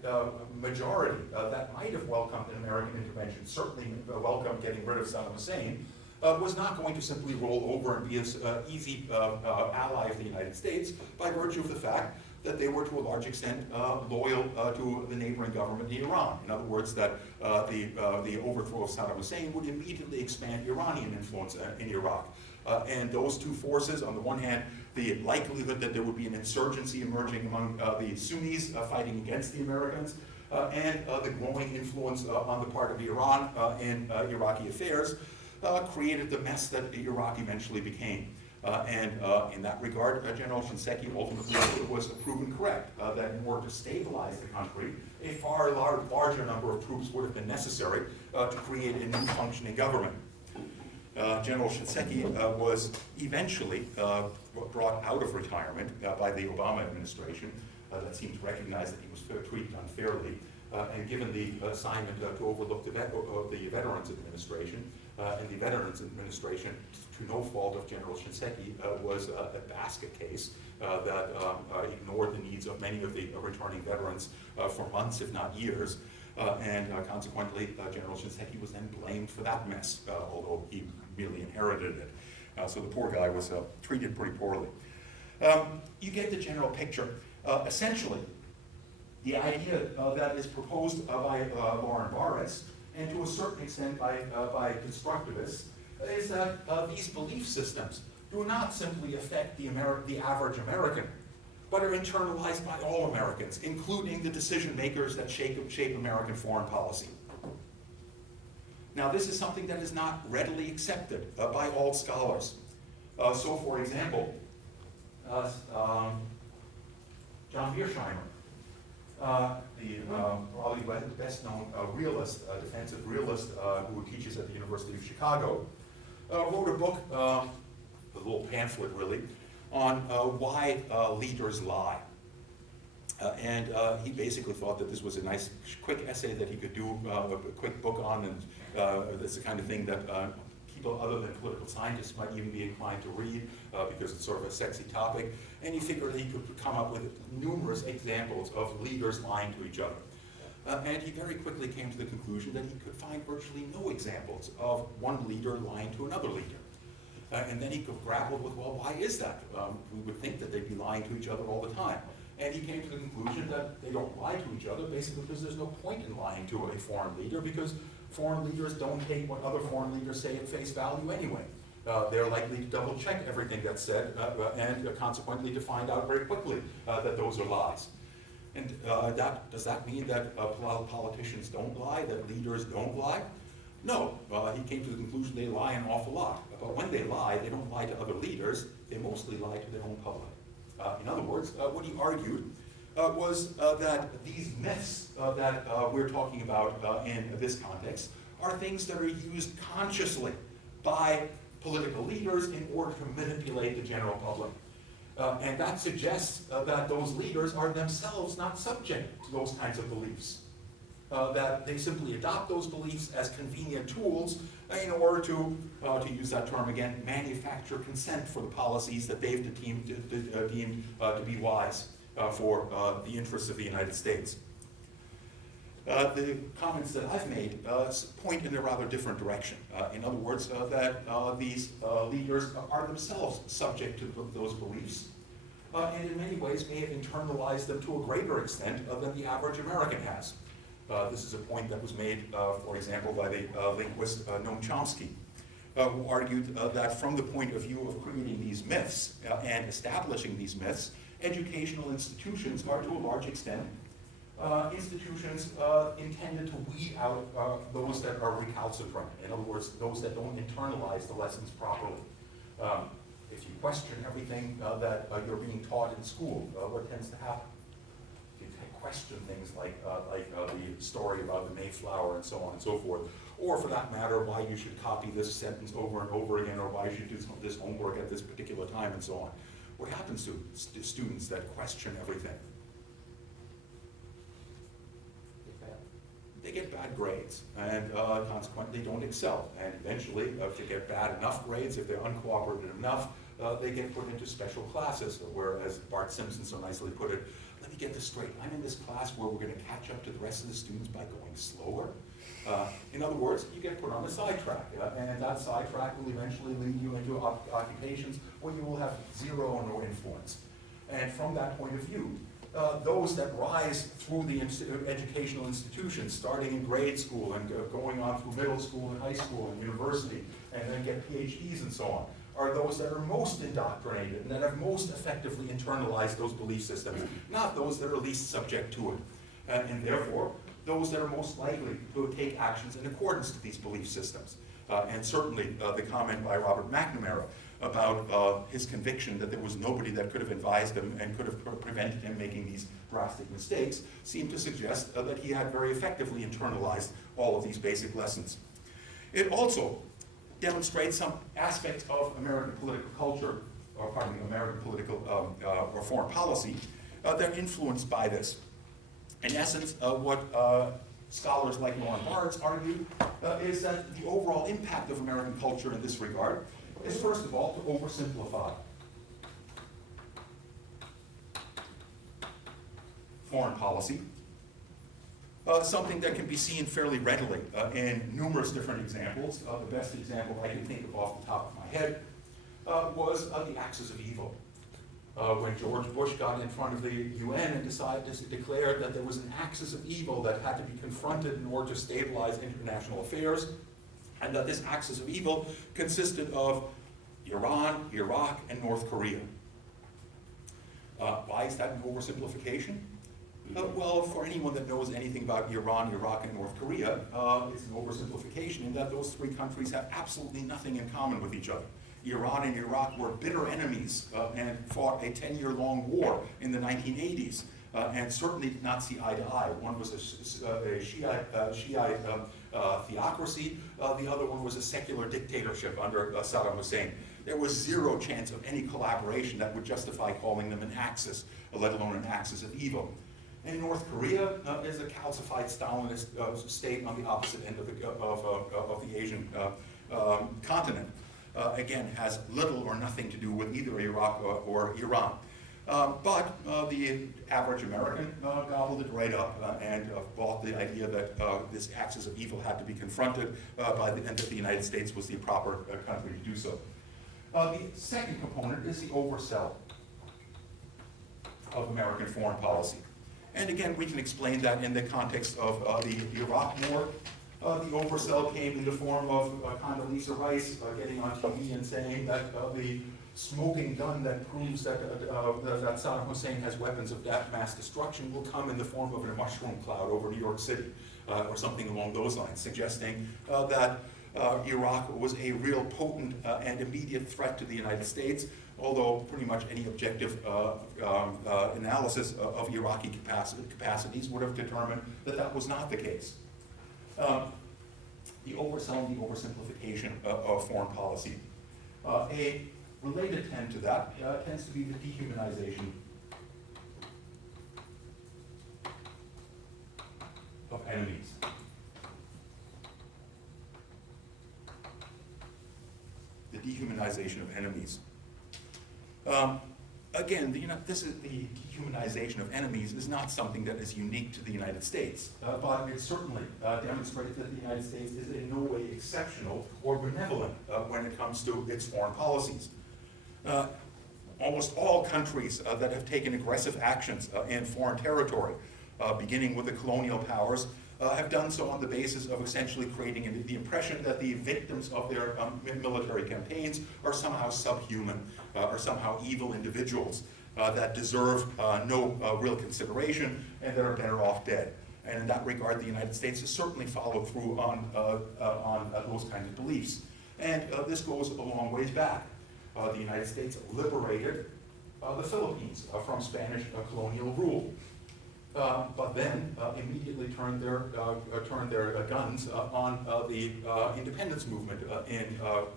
majority that might have welcomed an American intervention, certainly welcomed getting rid of Saddam Hussein, was not going to simply roll over and be an easy ally of the United States by virtue of the fact that they were to a large extent loyal to the neighboring government in Iran. In other words, that the overthrow of Saddam Hussein would immediately expand Iranian influence in Iraq. And those two forces, on the one hand, the likelihood that there would be an insurgency emerging among the Sunnis fighting against the Americans, and the growing influence on the part of Iran in Iraqi affairs, created the mess that Iraq eventually became. And in that regard, General Shinseki ultimately was proven correct, that in order to stabilize the country, a far larger number of troops would have been necessary to create a new functioning government. General Shinseki was eventually brought out of retirement by the Obama administration that seemed to recognize that he was treated unfairly, and given the assignment to overlook the Veterans Administration. And the Veterans Administration, to no fault of General Shinseki, was a basket case that ignored the needs of many of the returning veterans for months, if not years. And consequently, General Shinseki was then blamed for that mess, although he merely inherited it. So the poor guy was treated pretty poorly. You get the general picture. Essentially, the idea that is proposed by Lauren Barretts, and to a certain extent by constructivists, is that these belief systems do not simply affect the average American, but are internalized by all Americans, including the decision makers that shape American foreign policy. Now, this is something that is not readily accepted by all scholars. So, for example, John Mearsheimer, the probably best-known realist, defensive realist who teaches at the University of Chicago, wrote a book, a little pamphlet really, on why leaders lie. And he basically thought that this was a nice, quick essay that he could do a quick book on, and it's the kind of thing that people other than political scientists might even be inclined to read because it's sort of a sexy topic. And he figured that he could come up with numerous examples of leaders lying to each other. And he very quickly came to the conclusion that he could find virtually no examples of one leader lying to another leader. And then he grappled with, well, why is that? We would think that they'd be lying to each other all the time. And he came to the conclusion that they don't lie to each other, basically because there's no point in lying to a foreign leader, because foreign leaders don't take what other foreign leaders say at face value anyway. They're likely to double check everything that's said and consequently to find out very quickly that those are lies. And does that mean that politicians don't lie, that leaders don't lie? No, he came to the conclusion they lie an awful lot. But when they lie, they don't lie to other leaders, they mostly lie to their own public. In other words, what he argued was that these myths that we're talking about in this context are things that are used consciously by political leaders in order to manipulate the general public. And that suggests that those leaders are themselves not subject to those kinds of beliefs. That they simply adopt those beliefs as convenient tools in order to use that term again, manufacture consent for the policies that they've deemed to be wise for the interests of the United States. The comments that I've made point in a rather different direction. In other words, that these leaders are themselves subject to those beliefs, and in many ways may have internalized them to a greater extent than the average American has. This is a point that was made, for example, by the linguist Noam Chomsky, who argued that from the point of view of creating these myths and establishing these myths, educational institutions are to a large extent institutions intended to weed out those that are recalcitrant. In other words, those that don't internalize the lessons properly. If you question everything that you're being taught in school, what tends to happen? You question things like the story about the Mayflower and so on and so forth, or for that matter, why you should copy this sentence over and over again, or why you should do this homework at this particular time and so on. What happens to students that question everything? They get bad grades, and consequently don't excel. And eventually, if they get bad enough grades, if they're uncooperative enough, they get put into special classes, where, as Bart Simpson so nicely put it, let me get this straight, I'm in this class where we're going to catch up to the rest of the students by going slower. In other words, you get put on a sidetrack, and that sidetrack will eventually lead you into occupations where you will have zero or no influence. And from that point of view, those that rise through the educational institutions, starting in grade school and going on through middle school and high school and university, and then get PhDs and so on, are those that are most indoctrinated and that have most effectively internalized those belief systems, not those that are least subject to it. And therefore, those that are most likely to take actions in accordance to these belief systems. And certainly the comment by Robert McNamara about his conviction that there was nobody that could have advised him and could have prevented him making these drastic mistakes seemed to suggest that he had very effectively internalized all of these basic lessons. It also demonstrates some aspects of American political culture, or pardon me, American political or foreign policy that are influenced by this. In essence, what scholars like Norman Barnes argue is that the overall impact of American culture in this regard is, first of all, to oversimplify foreign policy, something that can be seen fairly readily in numerous different examples. The best example I can think of off the top of my head was the axis of evil. When George Bush got in front of the UN and decided to declare that there was an axis of evil that had to be confronted in order to stabilize international affairs, and that this axis of evil consisted of Iran, Iraq, and North Korea. Why is that an oversimplification? Well, for anyone that knows anything about Iran, Iraq, and North Korea, it's an oversimplification in that those three countries have absolutely nothing in common with each other. Iran and Iraq were bitter enemies and fought a 10-year-long war in the 1980s and certainly did not see eye to eye. One was a Shiite theocracy, the other one was a secular dictatorship under Saddam Hussein. There was zero chance of any collaboration that would justify calling them an axis, let alone an axis of evil. And North Korea is a calcified Stalinist state on the opposite end of the Asian continent. Again, has little or nothing to do with either Iraq or Iran. But the average American gobbled it right up and bought the idea that this axis of evil had to be confronted and that the United States was the proper country to do so. The second component is the oversell of American foreign policy. And again, we can explain that in the context of the Iraq War. The oversell came in the form of Condoleezza Rice getting on TV and saying that the smoking gun that proves that Saddam Hussein has weapons of mass destruction will come in the form of a mushroom cloud over New York City, or something along those lines, suggesting that Iraq was a real potent and immediate threat to the United States, although pretty much any objective analysis of Iraqi capacities would have determined that that was not the case. The oversell and the oversimplification of foreign policy. A related trend to that tends to be the dehumanization of enemies. The dehumanization of enemies. Again, the dehumanization of enemies is not something that is unique to the United States, but it certainly demonstrates that the United States is in no way exceptional or benevolent when it comes to its foreign policies. Almost all countries that have taken aggressive actions in foreign territory, beginning with the colonial powers, have done so on the basis of essentially creating the impression that the victims of their military campaigns are somehow subhuman, or somehow evil individuals that deserve no real consideration and that are better off dead. And in that regard, the United States has certainly followed through on those kinds of beliefs. And this goes a long ways back. The United States liberated the Philippines from Spanish colonial rule. But then immediately turned their guns on the independence movement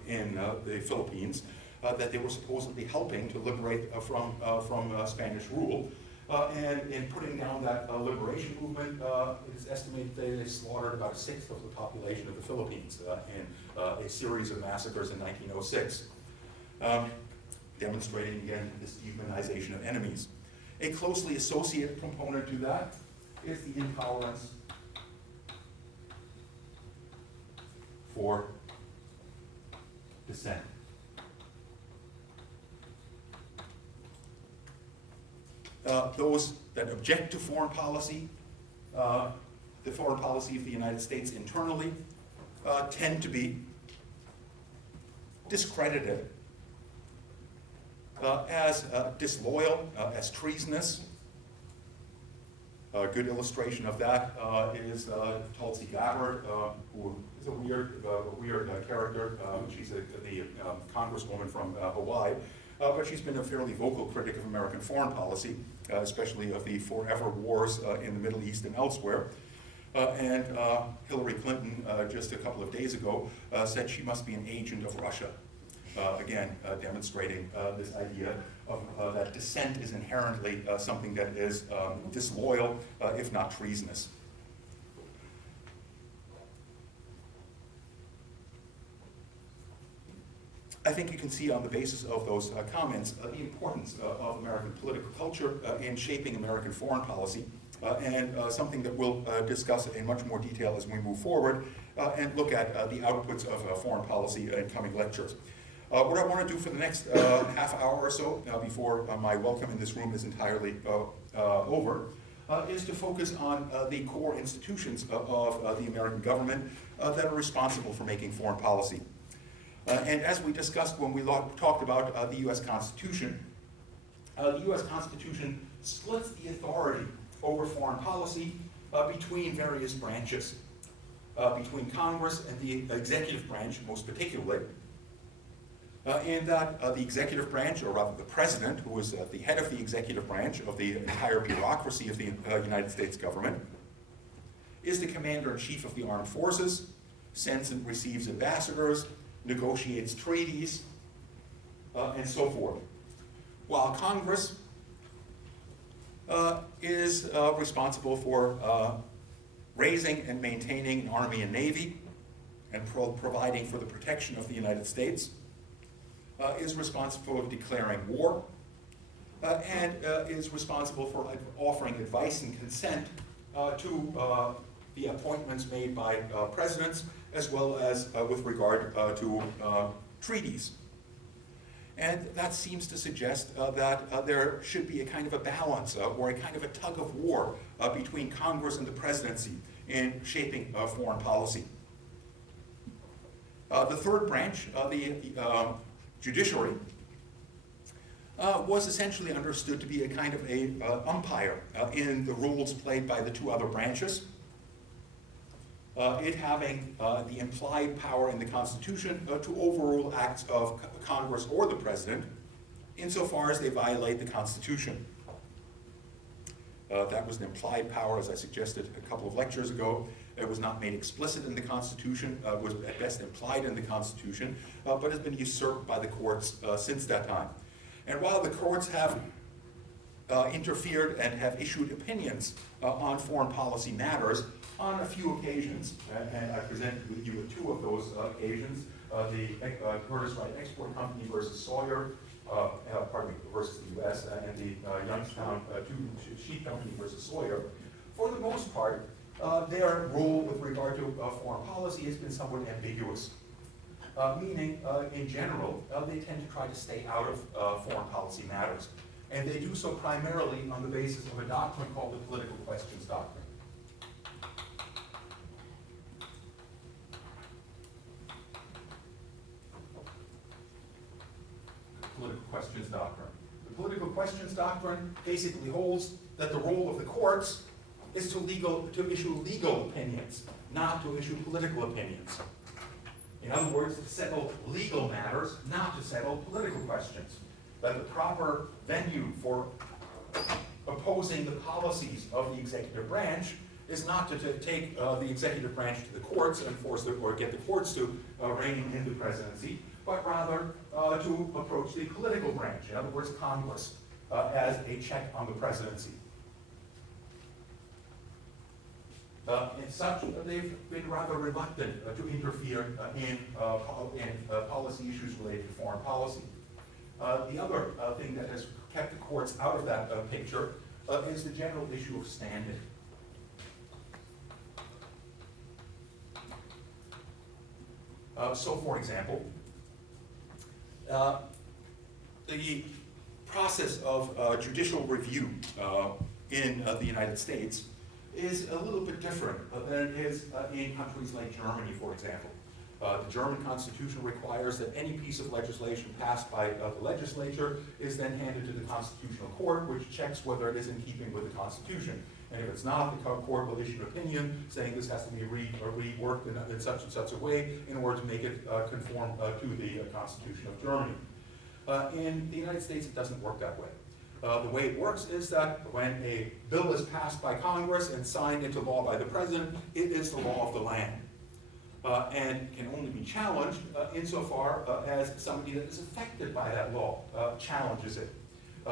in the Philippines that they were supposedly helping to liberate from Spanish rule. And in putting down that liberation movement, it is estimated that they slaughtered about 1/6 of the population of the Philippines in a series of massacres in 1906, demonstrating again this dehumanization of enemies. A closely associated component to that is the intolerance for dissent. Those that object to foreign policy, the foreign policy of the United States internally, tend to be discredited as disloyal, as treasonous. A good illustration of that is Tulsi Gabbard, who is a weird character. She's the congresswoman from Hawaii, but she's been a fairly vocal critic of American foreign policy, especially of the forever wars in the Middle East and elsewhere. And Hillary Clinton, just a couple of days ago, said she must be an agent of Russia. Again, demonstrating this idea of that dissent is inherently something that is disloyal, if not treasonous. I think you can see on the basis of those comments the importance of American political culture in shaping American foreign policy, and something that we'll discuss in much more detail as we move forward and look at the outputs of foreign policy in coming lectures. What I want to do for the next half hour or so, before my welcome in this room is entirely over, is to focus on the core institutions of the American government that are responsible for making foreign policy. And as we discussed when we talked about the U.S. Constitution splits the authority over foreign policy between various branches, between Congress and the executive branch most particularly. And that the executive branch, or rather the president, who is the head of the executive branch of the entire bureaucracy of the United States government, is the commander-in-chief of the armed forces, sends and receives ambassadors, negotiates treaties, and so forth. While Congress is responsible for raising and maintaining an army and navy, and providing for the protection of the United States, is responsible for declaring war, and is responsible for offering advice and consent to the appointments made by presidents, as well as with regard to treaties. And that seems to suggest that there should be a kind of a balance or a kind of a tug of war between Congress and the presidency in shaping foreign policy. The third branch, the judiciary, was essentially understood to be a kind of a umpire in the roles played by the two other branches. It having the implied power in the Constitution to overrule acts of Congress or the President insofar as they violate the Constitution. That was an implied power, as I suggested a couple of lectures ago. It was not made explicit in the Constitution, was at best implied in the Constitution, but has been usurped by the courts since that time. And while the courts have interfered and have issued opinions on foreign policy matters on a few occasions, and I present you with two of those occasions, the Curtis Wright Export Company versus Sawyer, versus the U.S., and the Youngstown Sheep Company versus Sawyer. For the most part, their role with regard to foreign policy has been somewhat ambiguous. Meaning, in general, they tend to try to stay out of foreign policy matters. And they do so primarily on the basis of a doctrine called the political questions doctrine. Political questions doctrine. The political questions doctrine basically holds that the role of the courts is to issue legal opinions, not to issue political opinions. In other words, to settle legal matters, not to settle political questions. That the proper venue for opposing the policies of the executive branch is not to take the executive branch to the courts and force them, or get the courts to rein in the presidency, but rather to approach the political branch, in other words, Congress, as a check on the presidency. In such, they've been rather reluctant to interfere in policy issues related to foreign policy. The other thing that has kept the courts out of that picture is the general issue of standing. So, for example, the process of judicial review in the United States is a little bit different than it is in countries like Germany, for example. The German Constitution requires that any piece of legislation passed by the legislature is then handed to the Constitutional Court, which checks whether it is in keeping with the Constitution. And if it's not, the court will issue an opinion saying this has to be reworked in such and such a way in order to make it conform to the Constitution of Germany. In the United States, it doesn't work that way. The way it works is that when a bill is passed by Congress and signed into law by the President, it is the law of the land. And can only be challenged insofar as somebody that is affected by that law challenges it.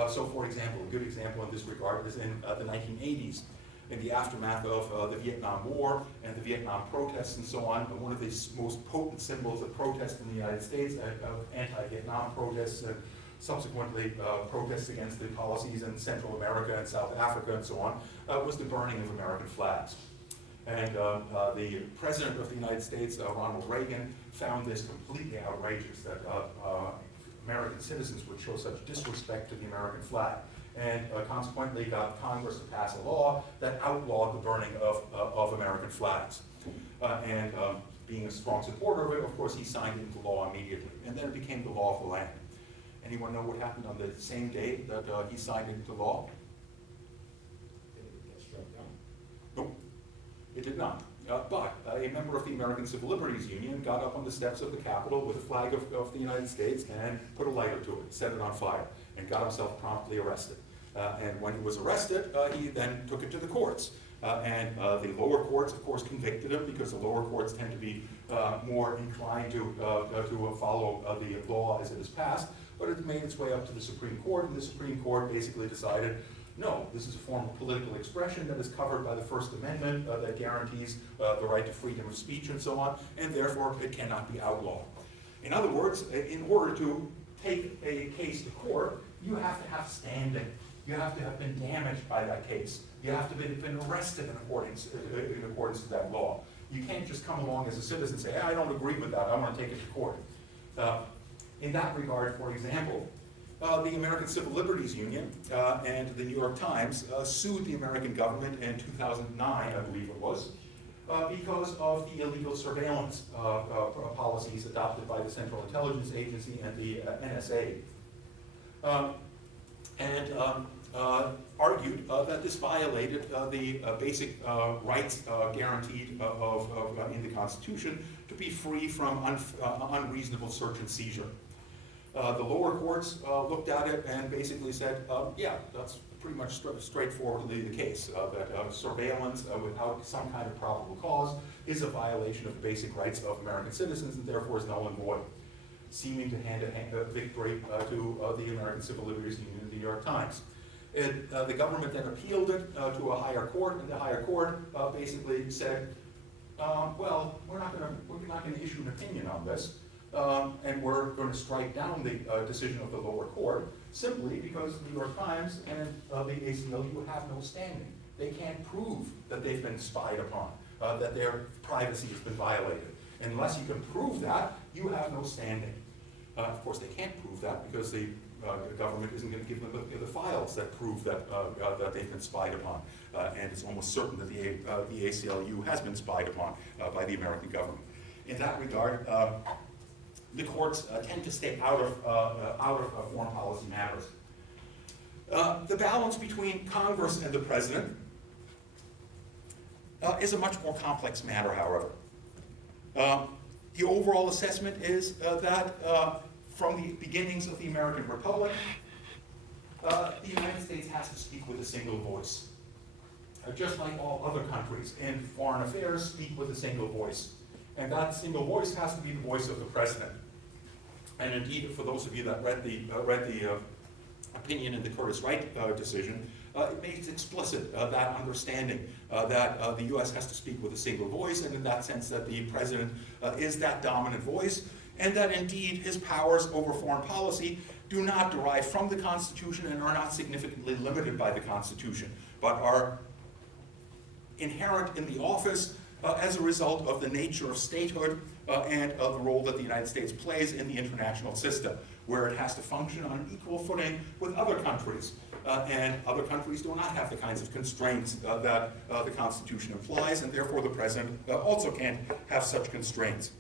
So, for example, a good example in this regard is in the 1980s, in the aftermath of the Vietnam War and the Vietnam protests and so on. One of the most potent symbols of protest in the United States, of anti-Vietnam protests, and subsequently protests against the policies in Central America and South Africa and so on, was the burning of American flags. And the President of the United States, Ronald Reagan, found this completely outrageous, that American citizens would show such disrespect to the American flag. And consequently got Congress to pass a law that outlawed the burning of American flags. And being a strong supporter of it, of course, he signed it into law immediately. And then it became the law of the land. Anyone know what happened on the same day that he signed it into law? Did it get struck down? Nope, it did not. But a member of the American Civil Liberties Union got up on the steps of the Capitol with a flag of the United States and put a lighter to it, set it on fire, and got himself promptly arrested. And when he was arrested, he then took it to the courts. And the lower courts, of course, convicted him, because the lower courts tend to be more inclined to follow the law as it is passed. But it made its way up to the Supreme Court, and the Supreme Court basically decided No, this is a form of political expression that is covered by the First Amendment that guarantees the right to freedom of speech and so on, and therefore it cannot be outlawed. In other words, in order to take a case to court, you have to have standing. You have to have been damaged by that case. You have to have been arrested in accordance to that law. You can't just come along as a citizen and say, I don't agree with that, I want to take it to court. In that regard, for example, the American Civil Liberties Union and the New York Times sued the American government in 2009, I believe it was, because of the illegal surveillance policies adopted by the Central Intelligence Agency and the NSA. Argued that this violated the basic rights guaranteed in the Constitution to be free from unreasonable search and seizure. The lower courts looked at it and basically said, yeah, that's pretty much straightforwardly the case, that surveillance without some kind of probable cause is a violation of the basic rights of American citizens and therefore is null and void, seeming to hand a victory to the American Civil Liberties Union and the New York Times. The government then appealed it to a higher court, and the higher court basically said, well, we're not going to issue an opinion on this, and we're going to strike down the decision of the lower court, simply because the New York Times and the ACLU have no standing. They can't prove that they've been spied upon, that their privacy has been violated. Unless you can prove that, you have no standing. Of course, they can't prove that because the government isn't going to give them the files that prove that they've been spied upon. And it's almost certain that the ACLU has been spied upon by the American government. In that regard, the courts tend to stay out of foreign policy matters. The balance between Congress and the President is a much more complex matter, however. The overall assessment is that from the beginnings of the American Republic, the United States has to speak with a single voice. Just like all other countries in foreign affairs speak with a single voice. And that single voice has to be the voice of the President. And indeed, for those of you that read the opinion in the Curtis Wright decision, it makes explicit that understanding that the U.S. has to speak with a single voice, and in that sense that the President is that dominant voice, and that indeed his powers over foreign policy do not derive from the Constitution and are not significantly limited by the Constitution, but are inherent in the office as a result of the nature of statehood and of the role that the United States plays in the international system, where it has to function on an equal footing with other countries. And other countries do not have the kinds of constraints that the Constitution implies, and therefore the President also can't have such constraints.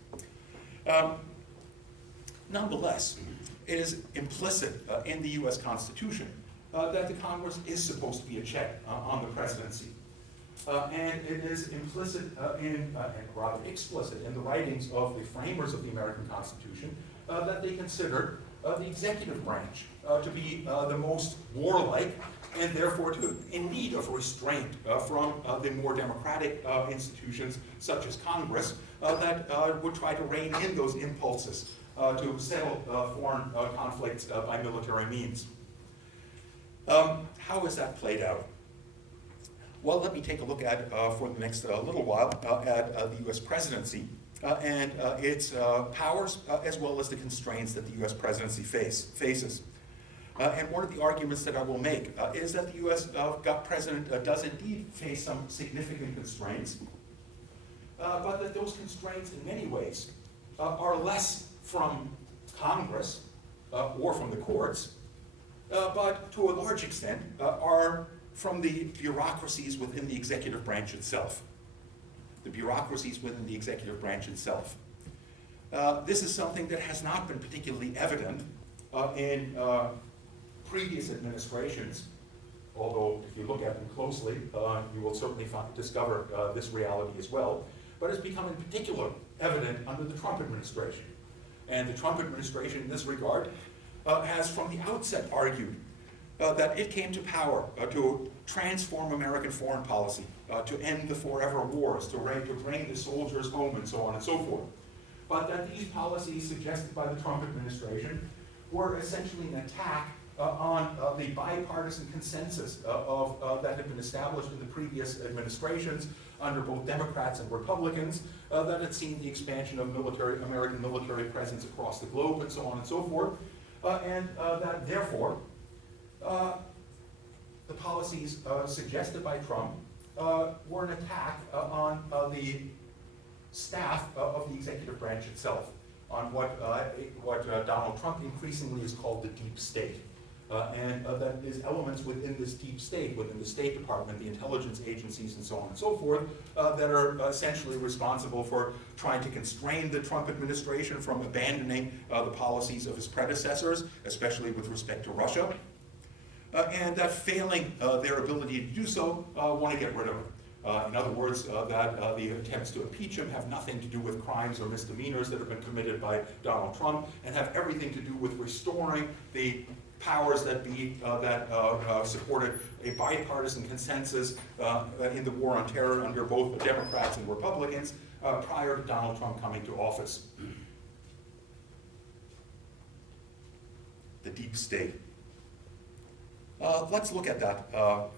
Nonetheless, it is implicit in the U.S. Constitution that the Congress is supposed to be a check on the presidency. And it is implicit and rather explicit in the writings of the framers of the American Constitution that they considered the executive branch to be the most warlike and therefore in need of restraint from the more democratic institutions such as Congress that would try to rein in those impulses to settle foreign conflicts by military means. How has that played out? Well, let me take a look at, for the next little while, at the U.S. presidency and its powers as well as the constraints that the U.S. presidency faces. And one of the arguments that I will make is that the U.S. president does indeed face some significant constraints, but that those constraints in many ways are less from Congress or from the courts, but to a large extent are from the bureaucracies within the executive branch itself. The bureaucracies within the executive branch itself. This is something that has not been particularly evident in previous administrations, although if you look at them closely, you will certainly discover this reality as well, but it's become in particular evident under the Trump administration. And the Trump administration in this regard has from the outset argued that it came to power to transform American foreign policy, to end the forever wars, to bring the soldiers home, and so on and so forth. But that these policies suggested by the Trump administration were essentially an attack on the bipartisan consensus that had been established in the previous administrations under both Democrats and Republicans that had seen the expansion of American military presence across the globe and so on and so forth, and that therefore the policies suggested by Trump were an attack on the staff of the executive branch itself, on what Donald Trump increasingly has called the deep state. And that is elements within this deep state, within the State Department, the intelligence agencies, and so on and so forth, that are essentially responsible for trying to constrain the Trump administration from abandoning the policies of his predecessors, especially with respect to Russia, and that failing their ability to do so, want to get rid of him. In other words, that the attempts to impeach him have nothing to do with crimes or misdemeanors that have been committed by Donald Trump, and have everything to do with restoring the powers that be that supported a bipartisan consensus in the war on terror under both the Democrats and Republicans prior to Donald Trump coming to office. The deep state. Let's look at that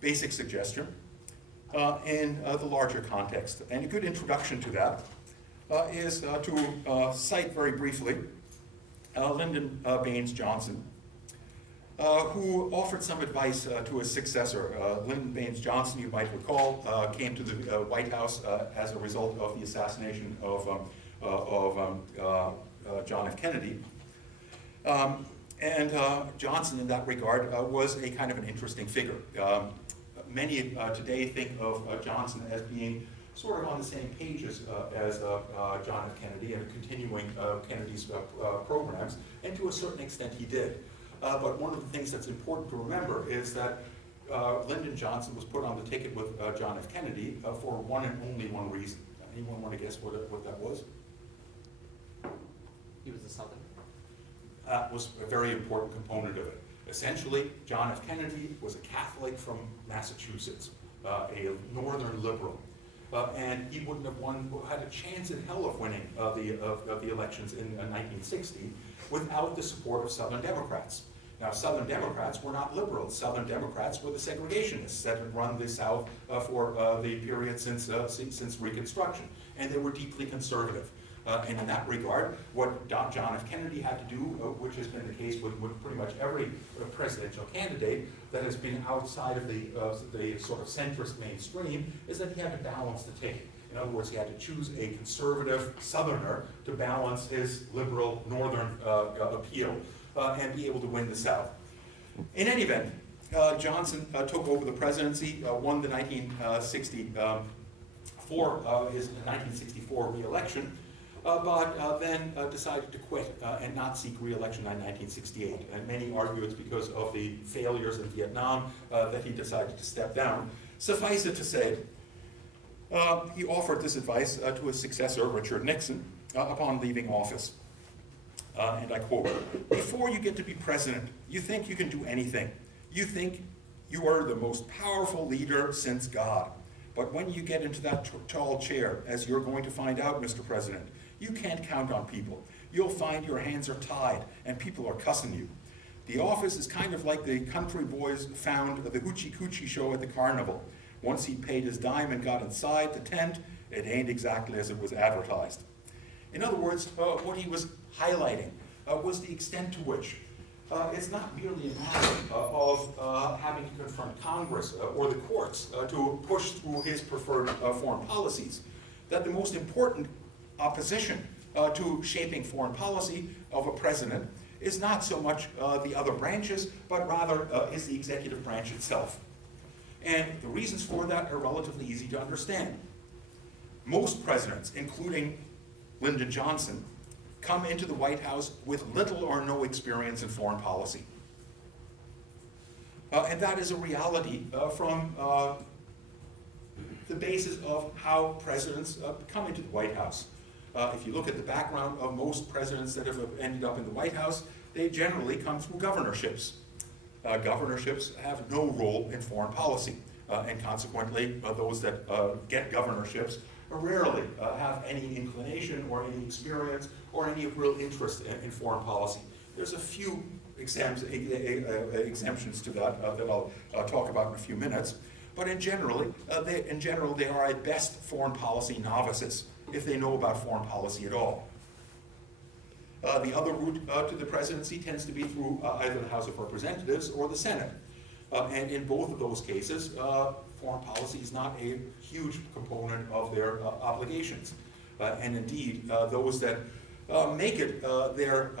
basic suggestion in the larger context. And a good introduction to that is to cite very briefly Lyndon Baines Johnson, who offered some advice to his successor. Lyndon Baines Johnson, you might recall, came to the White House as a result of the assassination of John F. Kennedy. And Johnson, in that regard, was a kind of an interesting figure. Many today think of Johnson as being sort of on the same page as John F. Kennedy and continuing Kennedy's programs, and to a certain extent he did. But one of the things that's important to remember is that Lyndon Johnson was put on the ticket with John F. Kennedy for one and only one reason. Anyone want to guess what that was? He was a Southerner. That was a very important component of it. Essentially, John F. Kennedy was a Catholic from Massachusetts, a northern liberal. And he wouldn't have had a chance in hell of winning the elections in 1960 without the support of Southern Democrats. Now, Southern Democrats were not liberals. Southern Democrats were the segregationists that had run the South for the period since Reconstruction, and they were deeply conservative. And in that regard, what John F. Kennedy had to do, which has been the case with pretty much every presidential candidate that has been outside of the sort of centrist mainstream, is that he had to balance the ticket. In other words, he had to choose a conservative Southerner to balance his liberal Northern appeal and be able to win the South. In any event, Johnson took over the presidency, won the 1964 re-election, but then decided to quit and not seek re-election in 1968. And many argue it's because of the failures in Vietnam that he decided to step down. Suffice it to say, he offered this advice to his successor, Richard Nixon, upon leaving office. And I quote, "Before you get to be president, you think you can do anything. You think you are the most powerful leader since God. But when you get into that tall chair, as you're going to find out, Mr. President, you can't count on people. You'll find your hands are tied and people are cussing you. The office is kind of like the country boys found the Hoochie Coochie show at the carnival. Once he paid his dime and got inside the tent, it ain't exactly as it was advertised." In other words, what he was highlighting was the extent to which it's not merely a matter of having to confront Congress or the courts to push through his preferred foreign policies, that the most important opposition to shaping foreign policy of a president is not so much the other branches, but rather is the executive branch itself. And the reasons for that are relatively easy to understand. Most presidents, including Lyndon Johnson, come into the White House with little or no experience in foreign policy. And that is a reality from the basis of how presidents come into the White House. If you look at the background of most presidents that have ended up in the White House, they generally come through governorships. Governorships have no role in foreign policy, and consequently, those that get governorships rarely have any inclination or any experience or any real interest in foreign policy. There's a few exemptions to that that I'll talk about in a few minutes. But in general, they are at best foreign policy novices, if they know about foreign policy at all. The other route to the presidency tends to be through either the House of Representatives or the Senate. And in both of those cases, foreign policy is not a huge component of their obligations. And indeed, those that make it their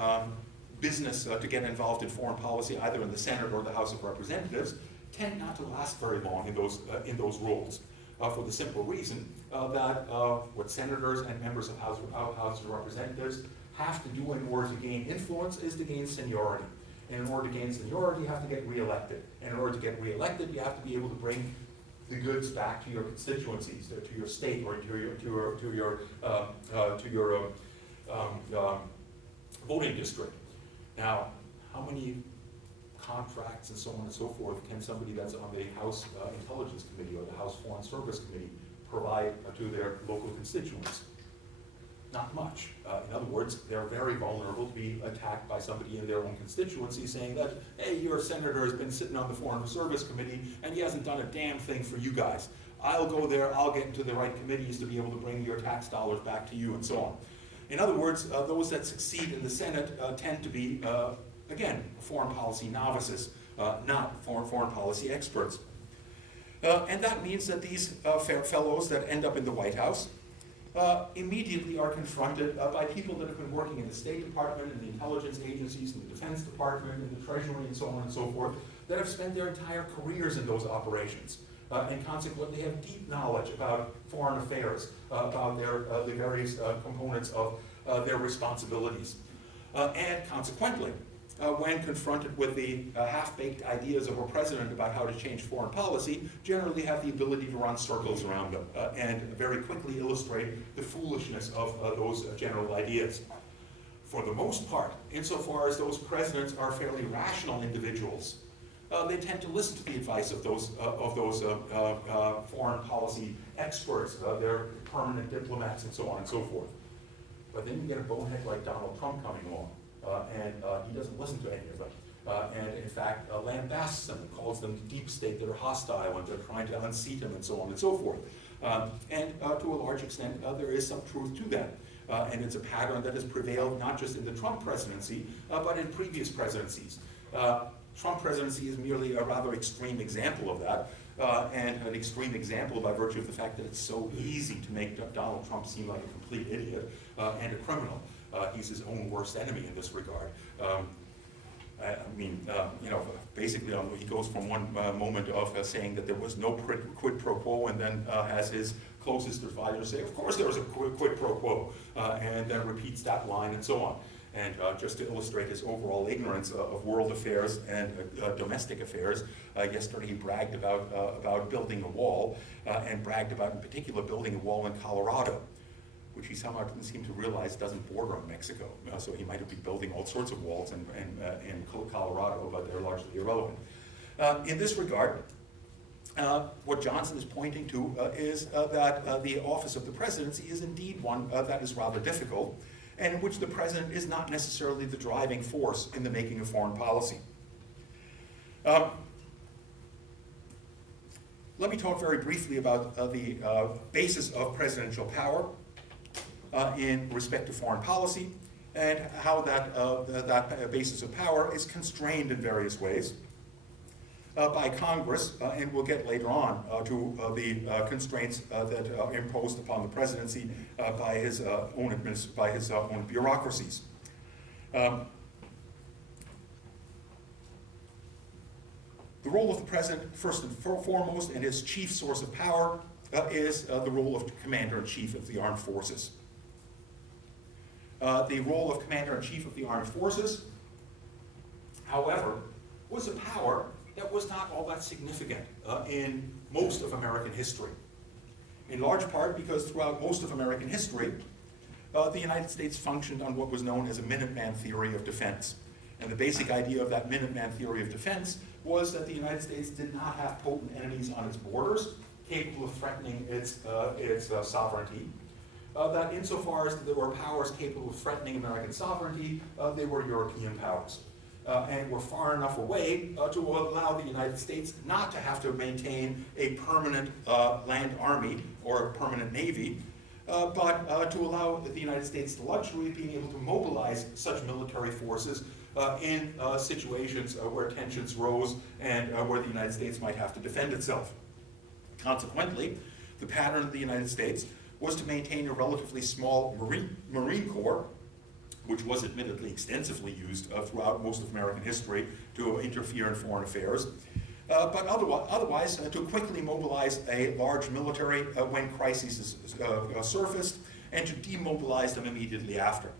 business to get involved in foreign policy, either in the Senate or the House of Representatives, tend not to last very long in those roles. For the simple reason that what senators and members of House of Representatives have to do in order to gain influence is to gain seniority. And in order to gain seniority, you have to get reelected. And in order to get reelected, you have to be able to bring the goods back to your constituencies, to your state, or to your voting district. Now, how many contracts and so on and so forth can somebody that's on the House Intelligence Committee or the House Foreign Service Committee provide to their local constituents? Not much. In other words, they're very vulnerable to be attacked by somebody in their own constituency saying that, hey, your senator has been sitting on the Foreign Service Committee and he hasn't done a damn thing for you guys. I'll go there, I'll get into the right committees to be able to bring your tax dollars back to you and so on. In other words, those that succeed in the Senate tend to be, again, foreign policy novices, not foreign policy experts. And that means that these fellows that end up in the White House immediately are confronted by people that have been working in the State Department, in the intelligence agencies, in the Defense Department, in the Treasury, and so on and so forth, that have spent their entire careers in those operations, and consequently have deep knowledge about foreign affairs, about the various components of their responsibilities. And consequently, when confronted with the half-baked ideas of a president about how to change foreign policy, generally have the ability to run circles around them and very quickly illustrate the foolishness of those general ideas. For the most part, insofar as those presidents are fairly rational individuals, they tend to listen to the advice of those foreign policy experts, their permanent diplomats, and so on and so forth. But then you get a bonehead like Donald Trump coming along. And he doesn't listen to any of them. And in fact, lambasts them and calls them the deep state that are hostile and they're trying to unseat him and so on and so forth. And to a large extent, there is some truth to that. And it's a pattern that has prevailed not just in the Trump presidency, but in previous presidencies. Trump presidency is merely a rather extreme example of that, and an extreme example by virtue of the fact that it's so easy to make Donald Trump seem like a complete idiot and a criminal. He's his own worst enemy in this regard. Basically, he goes from one moment of saying that there was no quid pro quo, and then has his closest advisor say, of course there was a quid pro quo, and then repeats that line and so on. And just to illustrate his overall ignorance of world affairs and domestic affairs, yesterday he bragged about building a wall, and bragged about, in particular, building a wall in Colorado, which he somehow didn't seem to realize doesn't border on Mexico. So he might be building all sorts of walls in Colorado, but they're largely irrelevant. In this regard, what Johnson is pointing to is that the office of the presidency is indeed one that is rather difficult, and in which the president is not necessarily the driving force in the making of foreign policy. Let me talk very briefly about the basis of presidential power in respect to foreign policy, and how that basis of power is constrained in various ways by Congress, and we'll get later on to the constraints that are imposed upon the presidency by his own bureaucracies. The role of the president, first and foremost, and his chief source of power, is the role of commander-in-chief of the armed forces. The role of commander-in-chief of the armed forces, however, was a power that was not all that significant in most of American history. In large part because throughout most of American history, the United States functioned on what was known as a Minuteman theory of defense. And the basic idea of that Minuteman theory of defense was that the United States did not have potent enemies on its borders capable of threatening its sovereignty. That insofar as there were powers capable of threatening American sovereignty, they were European powers. and were far enough away to allow the United States not to have to maintain a permanent land army or a permanent navy, but to allow the United States the luxury of being able to mobilize such military forces in situations where tensions rose and where the United States might have to defend itself. Consequently, the pattern of the United States was to maintain a relatively small Marine Corps, which was admittedly extensively used throughout most of American history to interfere in foreign affairs, but otherwise to quickly mobilize a large military when crises surfaced, and to demobilize them immediately after.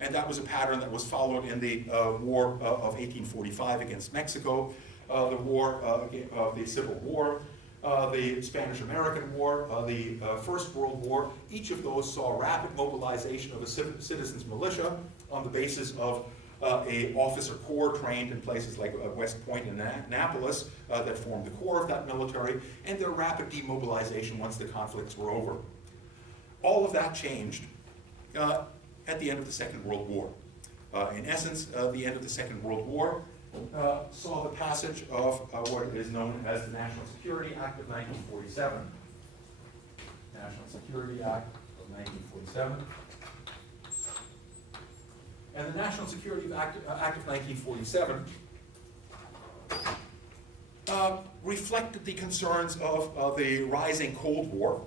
And that was a pattern that was followed in the War of 1845 against Mexico, the War of the Civil War, the Spanish-American War, the First World War. Each of those saw rapid mobilization of a citizens' militia on the basis of an officer corps trained in places like West Point and Annapolis that formed the core of that military, and their rapid demobilization once the conflicts were over. All of that changed at the end of the Second World War. In essence, the end of the Second World War saw the passage of what is known as the National Security Act of 1947. National Security Act of 1947. And the National Security Act of 1947 reflected the concerns of the rising Cold War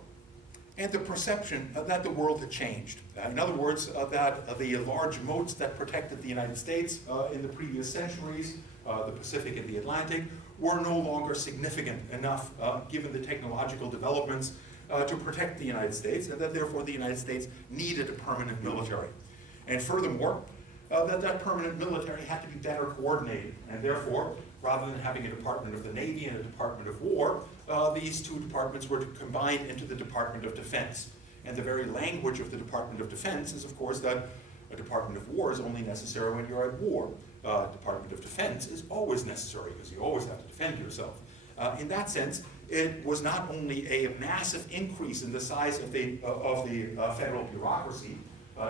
and the perception that the world had changed. In other words, that the large moats that protected the United States in the previous centuries, the Pacific and the Atlantic, were no longer significant enough, given the technological developments, to protect the United States, and that therefore the United States needed a permanent military. And furthermore, that permanent military had to be better coordinated, and therefore, rather than having a Department of the Navy and a Department of War, these two departments were combined into the Department of Defense. And the very language of the Department of Defense is, of course, that a Department of War is only necessary when you're at war. Department of Defense is always necessary because you always have to defend yourself. In that sense, it was not only a massive increase in the size of the federal bureaucracy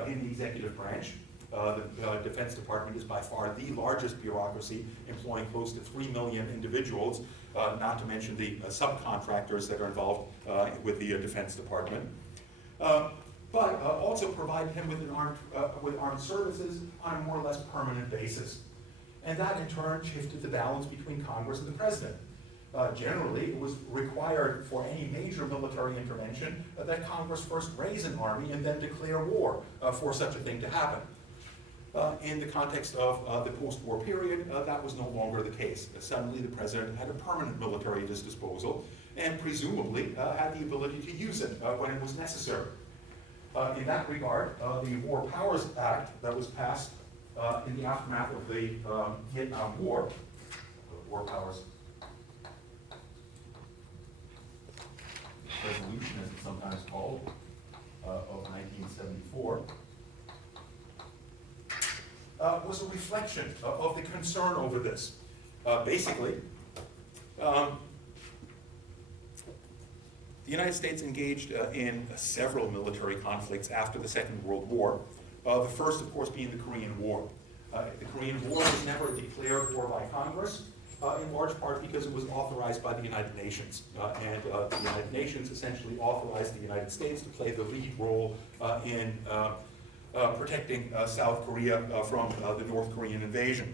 in the executive branch. The Defense Department is by far the largest bureaucracy, employing close to 3 million individuals, not to mention the subcontractors that are involved with the Defense Department. But also provided him with armed services on a more or less permanent basis. And that in turn shifted the balance between Congress and the President. Generally, it was required for any major military intervention that Congress first raise an army and then declare war for such a thing to happen. In the context of the post-war period, that was no longer the case. Suddenly, the President had a permanent military at his disposal, and presumably had the ability to use it when it was necessary. In that regard, the War Powers Act that was passed in the aftermath of the Vietnam War, the War Powers Resolution, as it's sometimes called, of 1974, was a reflection of the concern over this. Basically, the United States engaged in several military conflicts after the Second World War, the first, of course, being the Korean War. The Korean War was never declared war by Congress, in large part because it was authorized by the United Nations. And the United Nations essentially authorized the United States to play the lead role in protecting South Korea from the North Korean invasion.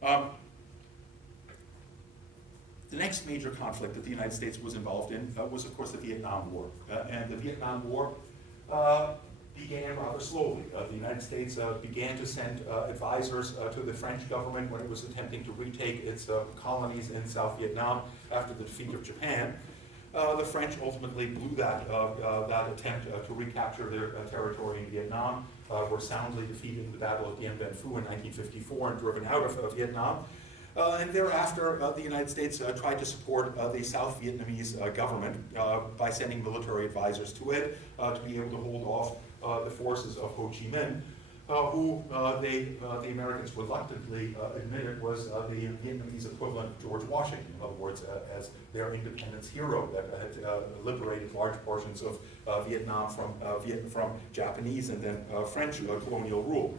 The next major conflict that the United States was involved in was, of course, the Vietnam War. And the Vietnam War began rather slowly. The United States began to send advisors to the French government when it was attempting to retake its colonies in South Vietnam after the defeat of Japan. The French ultimately blew that attempt to recapture their territory in Vietnam, were soundly defeated in the Battle of Dien Bien Phu in 1954 and driven out of Vietnam. And thereafter, the United States tried to support the South Vietnamese government by sending military advisors to it to be able to hold off the forces of Ho Chi Minh, who the Americans reluctantly admitted was the Vietnamese equivalent of George Washington, in other words, as their independence hero that had liberated large portions of Vietnam from Japanese and then French colonial rule.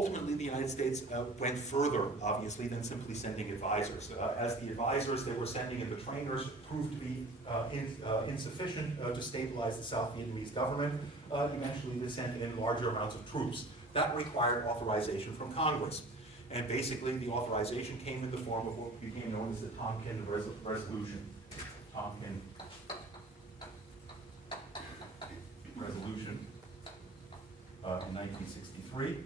Ultimately, the United States went further, obviously, than simply sending advisors. As the advisors they were sending and the trainers proved to be insufficient to stabilize the South Vietnamese government, eventually they sent in larger amounts of troops. That required authorization from Congress. And basically, the authorization came in the form of what became known as the Tonkin Resolution. Tonkin Resolution in 1963.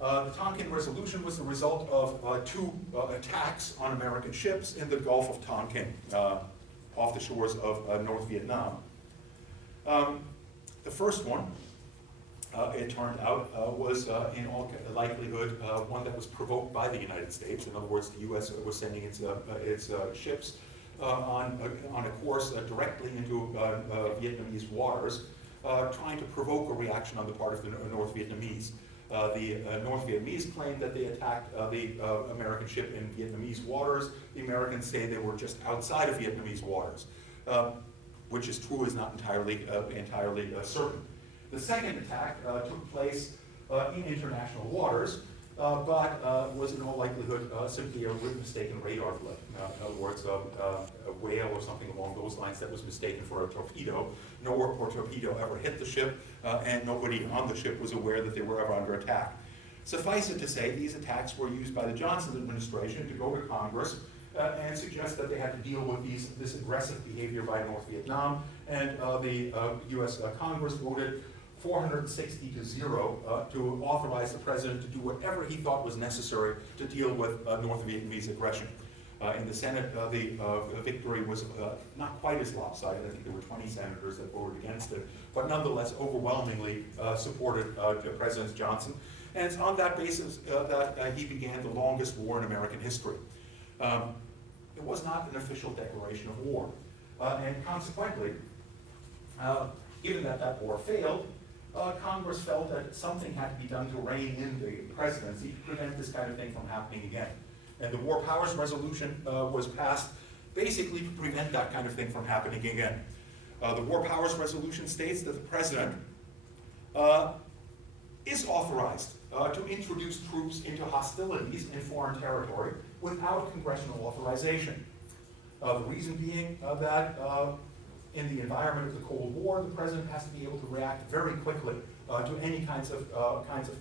The Tonkin Resolution was the result of two attacks on American ships in the Gulf of Tonkin, off the shores of North Vietnam. The first one, it turned out, was in all likelihood one that was provoked by the United States. In other words, the U.S. was sending its ships on a course directly into Vietnamese waters, trying to provoke a reaction on the part of the North Vietnamese. The North Vietnamese claimed that they attacked the American ship in Vietnamese waters. The Americans say they were just outside of Vietnamese waters, which is true, is not entirely certain. The second attack took place in international waters, but was in all likelihood simply a mistaken radar blip. In other words, a whale or something along those lines that was mistaken for a torpedo. No torpedo ever hit the ship, and nobody on the ship was aware that they were ever under attack. Suffice it to say, these attacks were used by the Johnson administration to go to Congress and suggest that they had to deal with this aggressive behavior by North Vietnam, and the U.S. Congress voted 460 to 0 to authorize the president to do whatever he thought was necessary to deal with North Vietnamese aggression. In the Senate, the victory was not quite as lopsided. I think there were 20 senators that voted against it, but nonetheless overwhelmingly supported President Johnson. And it's on that basis that he began the longest war in American history. It was not an official declaration of war. And consequently, given that that war failed, Congress felt that something had to be done to rein in the presidency to prevent this kind of thing from happening again. And the War Powers Resolution was passed basically to prevent that kind of thing from happening again. The War Powers Resolution states that the president is authorized to introduce troops into hostilities in foreign territory without congressional authorization. The reason being that in the environment of the Cold War, the president has to be able to react very quickly to any kinds of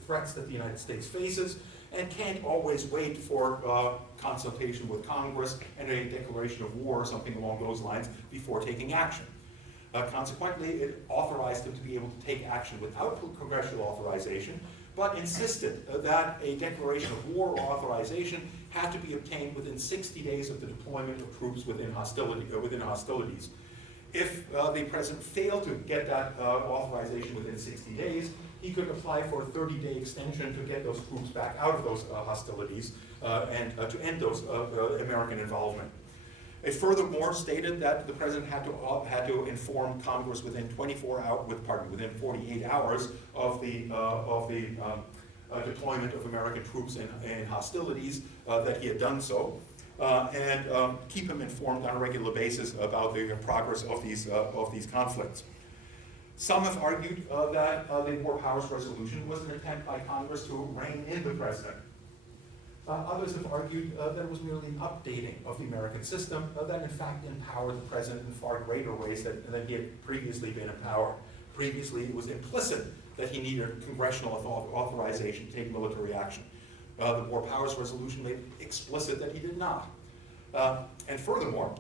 threats that the United States faces, and can't always wait for consultation with Congress and a declaration of war or something along those lines before taking action. Consequently, it authorized him to be able to take action without congressional authorization, but insisted that a declaration of war or authorization had to be obtained within 60 days of the deployment of troops within hostilities. If the president failed to get that authorization within 60 days, he could apply for a 30-day extension to get those troops back out of those hostilities and to end those American involvement. It furthermore stated that the president had to inform Congress within 48 hours of the deployment of American troops in hostilities that he had done so. And keep him informed on a regular basis about the progress of these conflicts. Some have argued that the War Powers Resolution was an attempt by Congress to rein in the president. Others have argued that it was merely an updating of the American system that in fact empowered the president in far greater ways than he had previously been empowered. Previously, it was implicit that he needed congressional authorization to take military action. The War Powers Resolution made explicit that he did not. And furthermore,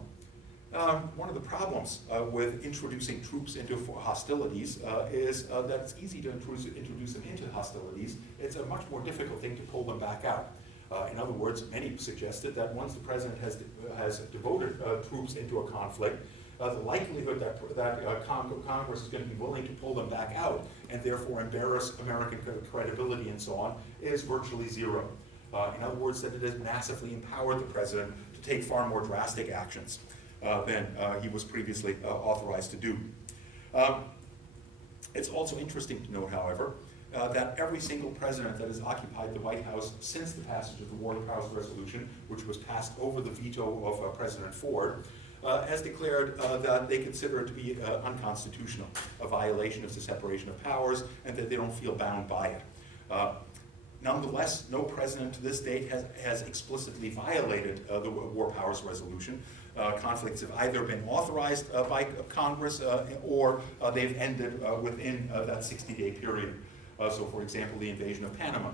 one of the problems with introducing troops into hostilities is that it's easy to introduce them into hostilities. It's a much more difficult thing to pull them back out. In other words, many suggested that once the president has devoted troops into a conflict, the likelihood that Congress is going to be willing to pull them back out and therefore embarrass American credibility and so on is virtually zero. In other words, that it has massively empowered the president to take far more drastic actions than he was previously authorized to do. It's also interesting to note, however, that every single president that has occupied the White House since the passage of the War Powers Resolution, which was passed over the veto of President Ford, has declared that they consider it to be unconstitutional, a violation of the separation of powers, and that they don't feel bound by it. Nonetheless, no president to this date has explicitly violated the War Powers Resolution. Conflicts have either been authorized by Congress or they've ended within that 60-day period. So, for example, the invasion of Panama